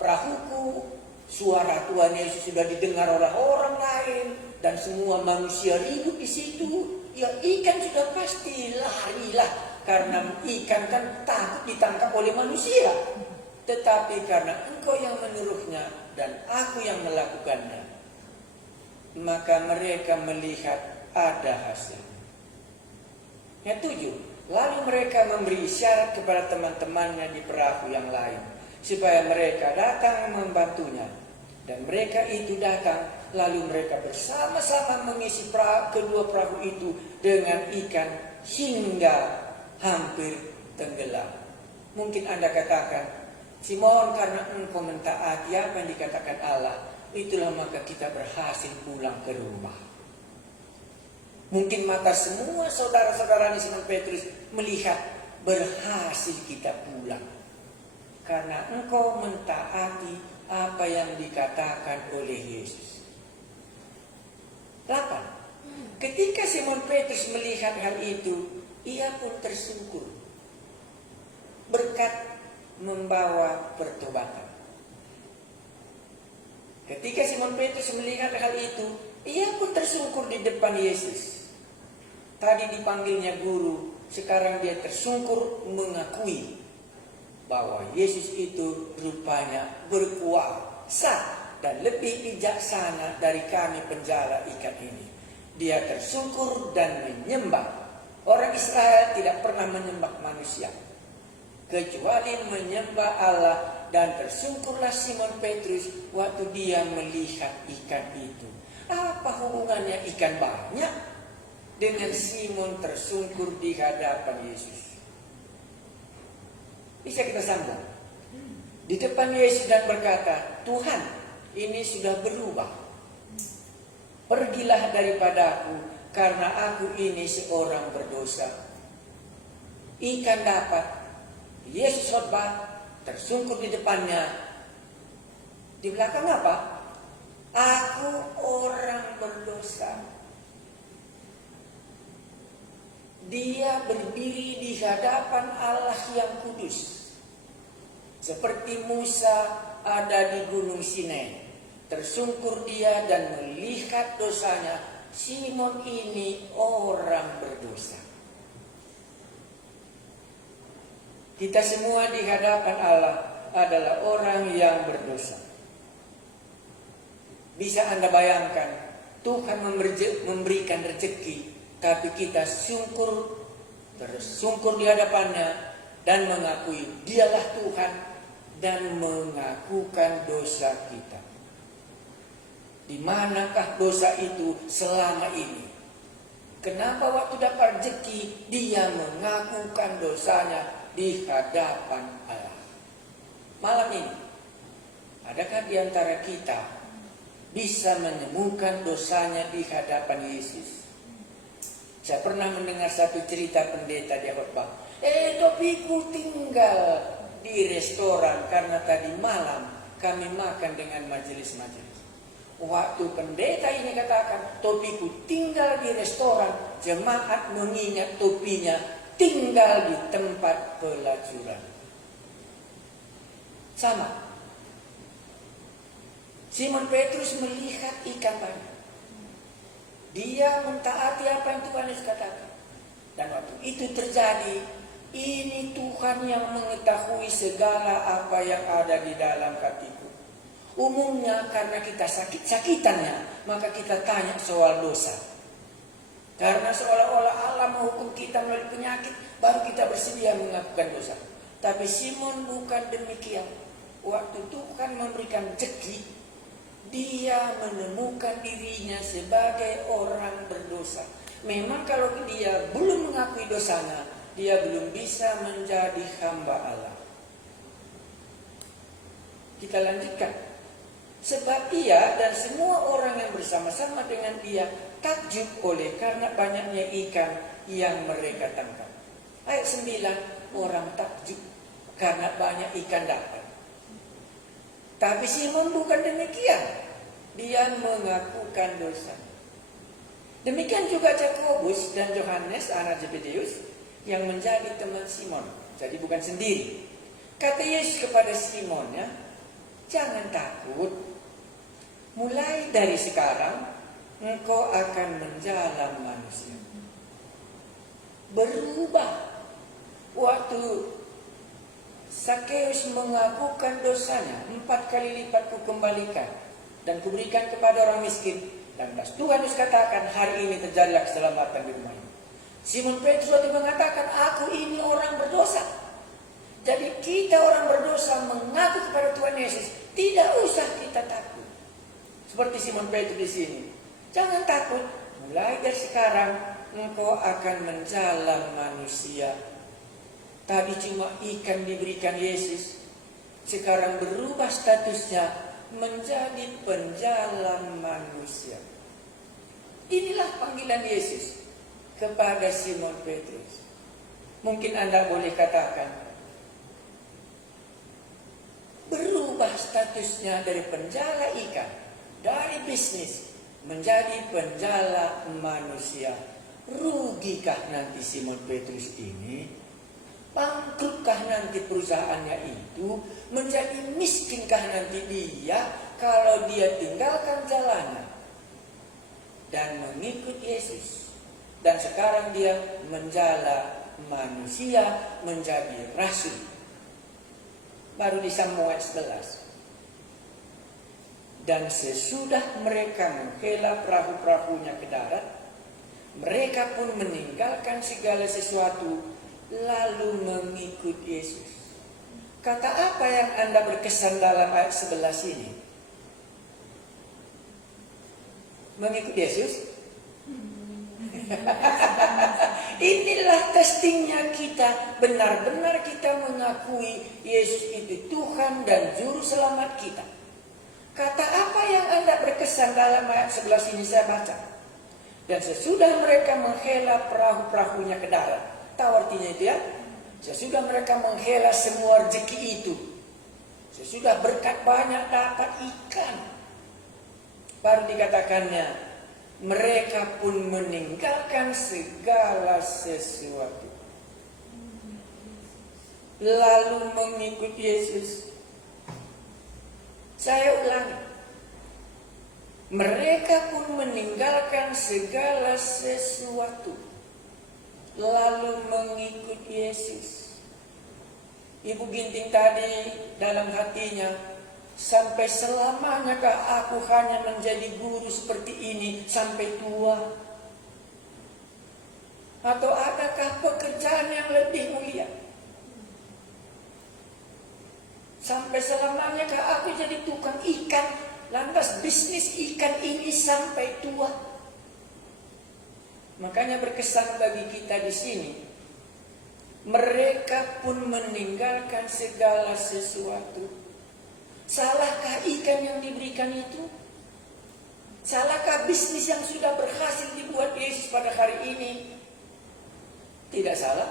perahuku, suara Tuhan Yesus sudah didengar oleh orang lain, dan semua manusia hidup di situ. Ya ikan sudah pasti larilah, karena ikan kan takut ditangkap oleh manusia. Tetapi karena engkau yang menyuruhnya dan aku yang melakukannya, maka mereka melihat ada hasil. Yang 7, lalu mereka memberi isyarat kepada teman-temannya di perahu yang lain, supaya mereka datang membantunya. Dan mereka itu datang, lalu mereka bersama-sama mengisi kedua perahu itu dengan ikan hingga hampir tenggelam. Mungkin Anda katakan, Simon, karena engkau mentaati apa yang dikatakan Allah, itulah maka kita berhasil pulang ke rumah. Mungkin mata semua saudara-saudara di Simon Petrus melihat berhasil kita pulang, karena engkau mentaati apa yang dikatakan oleh Yesus. 8. Ketika Simon Petrus melihat hal itu, ia pun tersungkur. Berkat membawa pertobatan. Ketika Simon Petrus melihat hal itu, ia pun tersungkur di depan Yesus. Tadi dipanggilnya guru, sekarang dia tersungkur mengakui bahwa Yesus itu rupanya berkuasa dan lebih bijaksana dari kami penjala ikan ini. Dia tersungkur dan menyembah. Orang Israel tidak pernah menyembah manusia, kecuali menyembah Allah. Dan tersungkurlah Simon Petrus waktu dia melihat ikan itu. Apa hubungannya ikan banyak dengan Simon tersungkur di hadapan Yesus? Bisa kita sambung di depan Yesus dan berkata, Tuhan, ini sudah berubah. Pergilah daripadaku, karena aku ini seorang berdosa. Ikan dapat, Yesus khotbah, tersungkur di depannya. Di belakang apa? Aku orang berdosa. Dia berdiri di hadapan Allah yang kudus. Seperti Musa ada di Gunung Sinai. Tersungkur dia dan melihat dosanya. Simon ini orang berdosa. Kita semua di hadapan Allah adalah orang yang berdosa. Bisa Anda bayangkan, Tuhan memberikan rezeki, tapi kita tersungkur di hadapannya dan mengakui dialah Tuhan dan mengakukan dosa kita. Di manakah dosa itu selama ini? Kenapa waktu dapat rezeki dia mengakukan dosanya di hadapan Allah? Malam ini, adakah di antara kita bisa menemukan dosanya di hadapan Yesus? Saya pernah mendengar satu cerita pendeta dia khotbah. Topiku tinggal di restoran karena tadi malam kami makan dengan majelis-majelis. Waktu pendeta ini katakan, topiku tinggal di restoran, jemaat mengingat topinya tinggal di tempat pelacuran. Sama. Simon Petrus melihat ikan banyak. Dia mentaati apa yang Tuhan Yesus katakan. Dan waktu itu terjadi, ini Tuhan yang mengetahui segala apa yang ada di dalam hatiku. Umumnya karena kita sakit-sakitannya, maka kita tanya soal dosa. Karena seolah-olah Allah menghukum kita melalui penyakit, baru kita bersedia mengakukan dosa. Tapi Simon bukan demikian. Waktu Tuhan memberikan rezeki, dia menemukan dirinya sebagai orang berdosa. Memang kalau dia belum mengakui dosanya, dia belum bisa menjadi hamba Allah. Kita lanjutkan. Sebab ia dan semua orang yang bersama-sama dengan dia takjub oleh karena banyaknya ikan yang mereka tangkap. Ayat 9, orang takjub karena banyak ikan dapat. Tapi Simon bukan demikian. Dia mengakukan dosa. Demikian juga Yakobus dan Yohanes anak Zebedeus yang menjadi teman Simon. Jadi bukan sendiri. Kata Yesus kepada Simon, ya, jangan takut. Mulai dari sekarang engkau akan menjala manusia. Berubah. Waktu Sakeus mengakukan dosanya, 4 kali lipat kukembalikan dan kuberikan kepada orang miskin. Dan Tuhan Yesus katakan, hari ini terjadilah keselamatan di rumah ini. Simon Petrus waktu mengatakan, aku ini orang berdosa. Jadi kita orang berdosa mengaku kepada Tuhan Yesus, tidak usah kita takut. Seperti Simon Petrus di sini. Jangan takut, mulai dari sekarang engkau akan menjala manusia. Tadi cuma ikan diberikan Yesus, sekarang berubah statusnya menjadi penjala manusia. Inilah panggilan Yesus kepada Simon Petrus. Mungkin Anda boleh katakan, berubah statusnya dari penjala ikan, dari bisnis menjadi penjala manusia. Rugikah nanti Simon Petrus ini? Bangkrutkah nanti perusahaannya itu? Menjadi miskinkah nanti dia kalau dia tinggalkan jalannya dan mengikut Yesus? Dan sekarang dia menjala manusia menjadi rasul. Baru disambung ayat 11. Dan sesudah mereka menghela perahu-perahunya ke darat, mereka pun meninggalkan segala sesuatu lalu mengikut Yesus. Kata apa yang Anda berkesan dalam ayat 11 ini? Mengikut Yesus? Inilah testingnya kita. Benar-benar kita mengakui Yesus itu Tuhan dan Juru Selamat kita. Kata apa yang Anda berkesan dalam ayat 11 ini saya baca. Dan sesudah mereka menghela perahu-perahunya ke darat. Tahu artinya itu ya? Sesudah mereka menghela semua rezeki itu. Sesudah berkat banyak dapat ikan. Baru dikatakannya, mereka pun meninggalkan segala sesuatu. Lalu mengikut Yesus. Saya ulangi. Mereka pun meninggalkan segala sesuatu. Lalu mengikut Yesus. Ibu Ginting tadi dalam hatinya, sampai selamanyakah aku hanya menjadi guru seperti ini sampai tua? Atau adakah pekerjaan yang lebih mulia? Sampai selamanyakah aku jadi tukang ikan, lantas bisnis ikan ini sampai tua? Makanya berkesan bagi kita di sini. Mereka pun meninggalkan segala sesuatu. Salahkah ikan yang diberikan itu? Salahkah bisnis yang sudah berhasil dibuat Yesus pada hari ini? Tidak salah.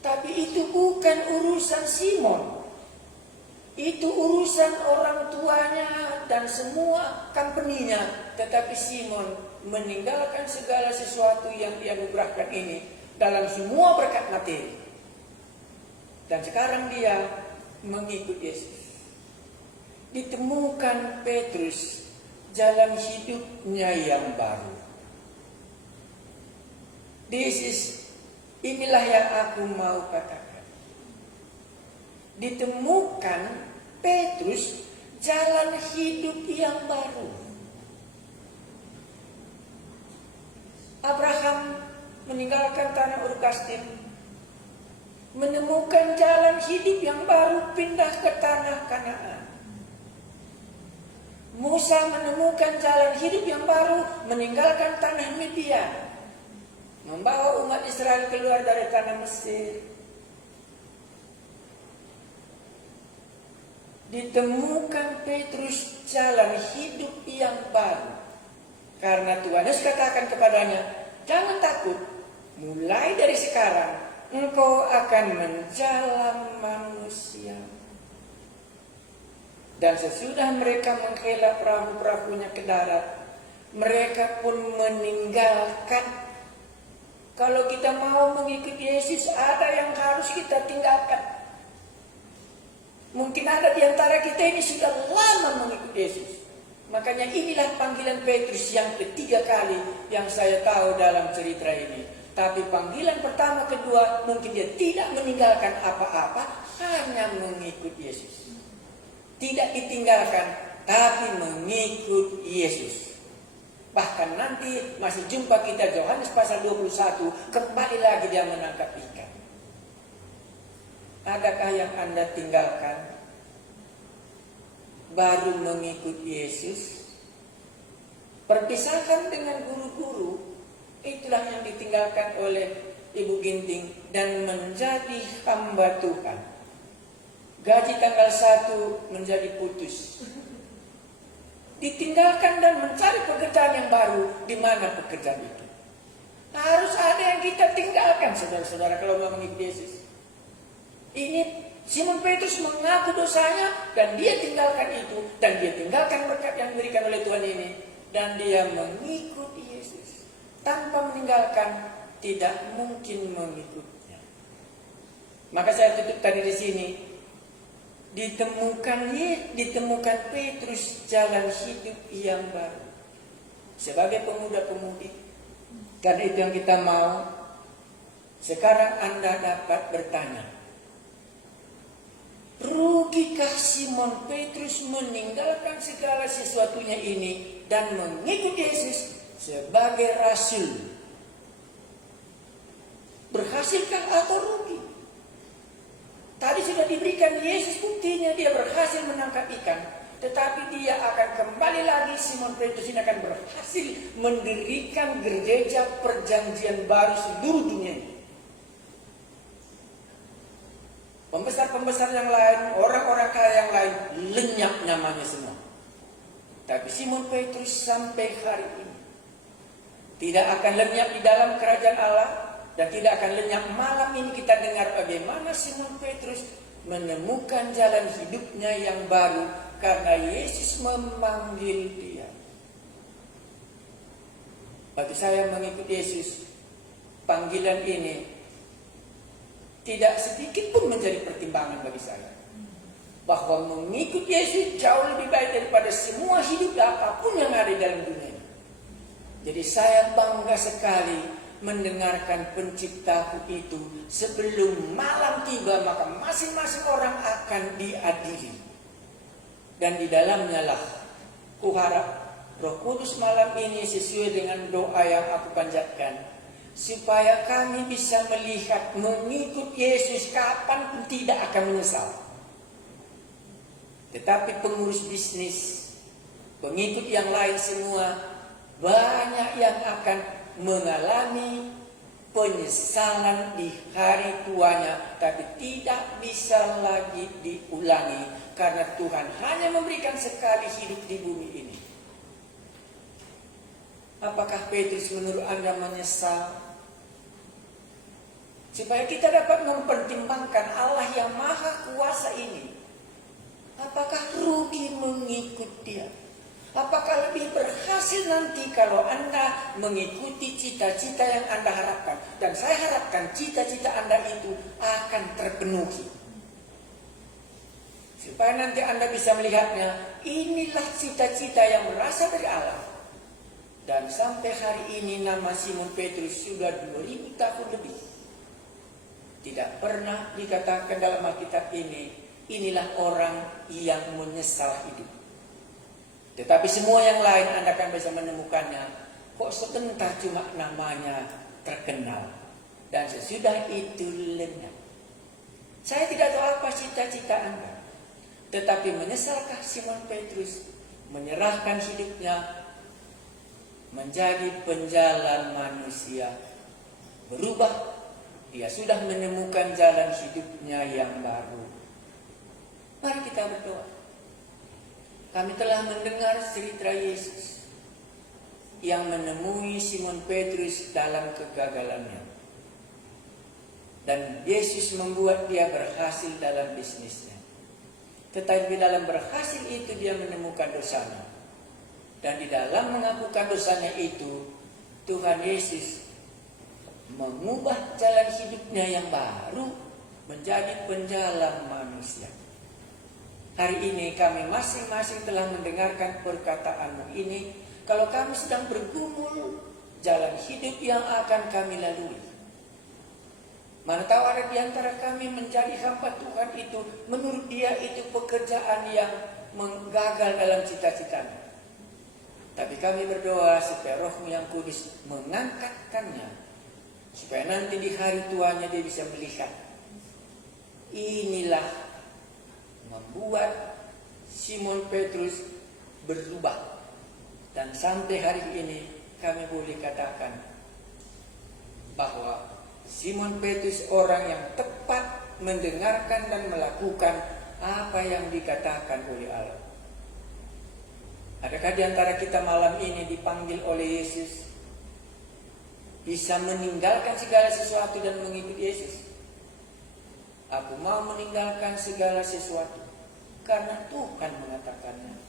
Tapi itu bukan urusan Simon. Itu urusan orang tuanya dan semua company-nya. Tetapi Simon meninggalkan segala sesuatu yang dia nugerahkan ini dalam semua berkat materi. Dan sekarang dia mengikut Yesus. Ditemukan Petrus jalan hidupnya yang baru. Inilah yang aku mau katakan. Ditemukan Petrus jalan hidup yang baru. Abraham meninggalkan tanah Ur Kasdim, menemukan jalan hidup yang baru, pindah ke tanah Kanaan. Musa menemukan jalan hidup yang baru, meninggalkan tanah Midian, membawa umat Israel keluar dari tanah Mesir. Ditemukan Petrus jalan hidup yang baru. Karena Tuhan Yesus katakan kepadanya, jangan takut, mulai dari sekarang engkau akan menjalam manusia. Dan sesudah mereka menghela perahu-perahunya ke darat, mereka pun meninggalkan. Kalau kita mau mengikuti Yesus, ada yang harus kita tinggalkan. Mungkin ada di antara kita ini sudah lama mengikuti Yesus. Makanya inilah panggilan Petrus yang ketiga kali yang saya tahu dalam cerita ini. Tapi panggilan pertama, kedua, mungkin dia tidak meninggalkan apa-apa, hanya mengikut Yesus. Tidak ditinggalkan, tapi mengikut Yesus. Bahkan nanti masih jumpa kita Yohanes pasal 21, kembali lagi dia menangkap ikan. Adakah yang Anda tinggalkan baru mengikut Yesus? Perpisahan dengan guru-guru, itulah yang ditinggalkan oleh Ibu Ginting dan menjadi hamba Tuhan. Gaji tanggal 1 menjadi putus. Ditinggalkan dan mencari pekerjaan yang baru. Di mana pekerjaan itu? Harus ada yang kita tinggalkan, saudara-saudara, kalau mau mengikuti Yesus. Ini Simon Petrus mengaku dosanya dan dia tinggalkan itu, dan dia tinggalkan berkat yang diberikan oleh Tuhan ini, dan dia mengikuti Yesus. Tanpa meninggalkan, tidak mungkin mengikutnya. Maka saya tutup tadi di sini. Ditemukan Petrus jalan hidup yang baru sebagai pemuda-pemudi. Karena itu yang kita mau. Sekarang Anda dapat bertanya, rugikah Simon Petrus meninggalkan segala sesuatunya ini dan mengikut Yesus sebagai rasul? Berhasilkah atau rugi? Tadi sudah diberikan Yesus buktinya, dia berhasil menangkap ikan. Tetapi dia akan kembali lagi, Simon Petrus ini akan berhasil mendirikan gereja perjanjian baru seluruh dunia. Pembesar-pembesar yang lain, orang-orang kaya yang lain, lenyap namanya semua. Tapi Simon Petrus sampai hari ini tidak akan lenyap di dalam kerajaan Allah. Dan tidak akan lenyap. Malam ini kita dengar bagaimana Simon Petrus menemukan jalan hidupnya yang baru karena Yesus memanggil dia. Bagi saya mengikut Yesus, panggilan ini tidak sedikit pun menjadi pertimbangan bagi saya. Bahwa mengikut Yesus jauh lebih baik daripada semua hidup apapun yang ada di dalam dunia ini. Jadi saya bangga sekali mendengarkan penciptaku itu. Sebelum malam tiba, maka masing-masing orang akan diadili. Dan di dalamnya lah kuharap Roh Kudus malam ini sesuai dengan doa yang aku panjatkan, supaya kami bisa melihat mengikut Yesus kapanpun tidak akan menyesal. Tetapi pengurus bisnis, pengikut yang lain semua, banyak yang akan mengalami penyesalan di hari tuanya, tapi tidak bisa lagi diulangi karena Tuhan hanya memberikan sekali hidup di bumi ini. Apakah Petrus menurut Anda menyesal? Supaya kita dapat mempertimbangkan Allah yang maha kuasa ini, apakah rugi mengikut dia? Apakah lebih berhasil nanti kalau Anda mengikuti cita-cita yang Anda harapkan? Dan saya harapkan cita-cita Anda itu akan terpenuhi. Supaya nanti Anda bisa melihatnya, inilah cita-cita yang berasal dari Allah. Dan sampai hari ini nama Simon Petrus sudah 2000 tahun lebih. Tidak pernah dikatakan dalam Alkitab ini, inilah orang yang menyesal hidup. Tetapi semua yang lain Anda akan bisa menemukannya. Kok sebentar cuma namanya terkenal, dan sesudah itu lenyap. Saya tidak tahu apa cita-cita Anda. Tetapi menyesalkah Simon Petrus menyerahkan hidupnya menjadi penjalan manusia? Berubah. Dia sudah menemukan jalan hidupnya yang baru. Mari kita berdoa. Kami telah mendengar cerita Yesus. yang menemui Simon Petrus dalam kegagalannya. Dan Yesus membuat dia berhasil dalam bisnisnya. Tetapi dalam berhasil itu dia menemukan dosanya. Dan di dalam mengakukan dosanya itu, Tuhan Yesus mengubah jalan hidupnya yang baru menjadi penjalan manusia. Hari ini kami masing-masing telah mendengarkan perkataanmu ini. Kalau kami sedang bergumul jalan hidup yang akan kami lalui. Mana tahu ada di antara kami menjadi hamba Tuhan itu, menurut dia itu pekerjaan yang menggagal dalam cita-citanya. Tapi kami berdoa supaya Roh-Mu yang Kudus mengangkatkannya, supaya nanti di hari tuanya dia bisa melihat. Inilah membuat Simon Petrus berubah. Dan sampai hari ini kami boleh katakan bahwa Simon Petrus orang yang tepat mendengarkan dan melakukan apa yang dikatakan oleh Allah. Adakah di antara kita malam ini dipanggil oleh Yesus bisa meninggalkan segala sesuatu dan mengikuti Yesus? Aku mau meninggalkan segala sesuatu karena Tuhan mengatakannya.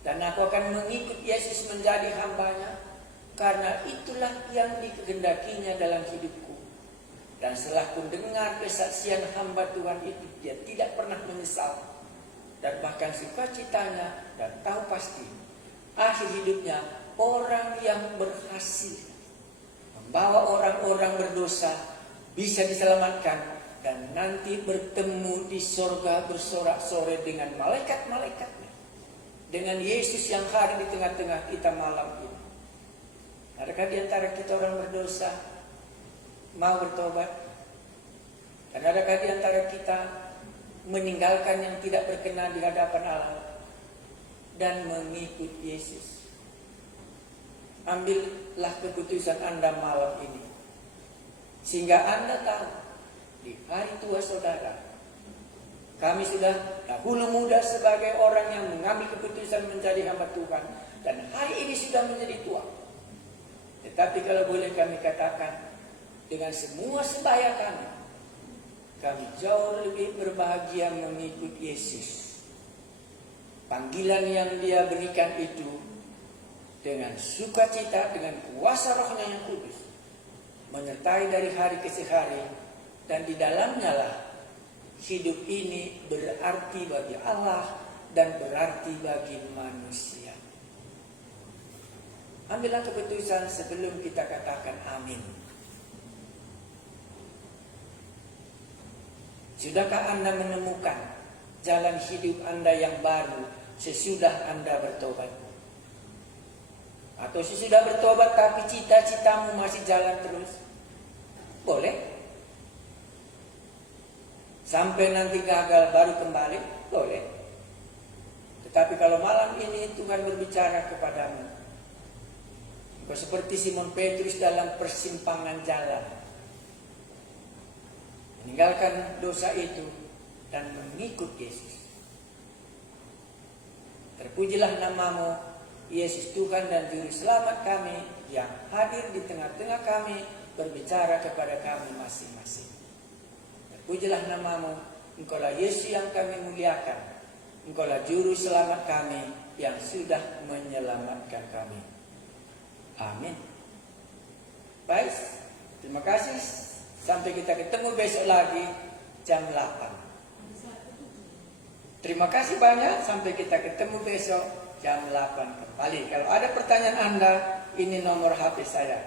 Dan aku akan mengikut Yesus menjadi hambanya karena itulah yang dikehendakinya dalam hidupku. Dan setelah ku dengar kesaksian hamba Tuhan itu, dia tidak pernah menyesal. Dan bahkan sukacitanya dan tahu pasti akhir hidupnya orang yang berhasil membawa orang-orang berdosa bisa diselamatkan dan nanti bertemu di sorga bersorak-sorai dengan malaikat-malaikatnya, dengan Yesus yang hadir di tengah-tengah kita malam ini. Adakah di antara kita orang berdosa mau bertobat? Dan adakah di antara kita meninggalkan yang tidak berkenan di hadapan Allah dan mengikut Yesus? Ambillah keputusan Anda malam ini, sehingga Anda tahu di hari tua saudara, kami sudah dahulu muda sebagai orang yang mengambil keputusan menjadi hamba Tuhan, dan hari ini sudah menjadi tua. Tetapi kalau boleh kami katakan, dengan semua sebaya kami jauh lebih berbahagia mengikut Yesus. Panggilan yang dia berikan itu dengan sukacita, dengan kuasa Roh-Nya yang kudus, menyertai dari hari ke hari, dan di dalamnya lah hidup ini berarti bagi Allah dan berarti bagi manusia. Ambillah keputusan sebelum kita katakan amin. Sudahkah Anda menemukan jalan hidup Anda yang baru sesudah Anda bertobat? Atau sesudah bertobat tapi cita-citamu masih jalan terus? Boleh. Sampai nanti gagal baru kembali? Boleh. Tetapi kalau malam ini Tuhan berbicara kepadamu, engkau seperti Simon Petrus dalam persimpangan jalan, meninggalkan dosa itu dan mengikut Yesus. Terpujilah namamu, Yesus Tuhan dan Juru Selamat kami yang hadir di tengah-tengah kami, berbicara kepada kami masing-masing. Terpujilah namamu, Engkaulah Yesus yang kami muliakan. Engkaulah Juru Selamat kami yang sudah menyelamatkan kami. Amin. Baik, terima kasih. Sampai kita ketemu besok lagi jam 8. Terima kasih banyak. Sampai kita ketemu besok jam 8 kembali. Kalau ada pertanyaan Anda, ini nomor HP saya.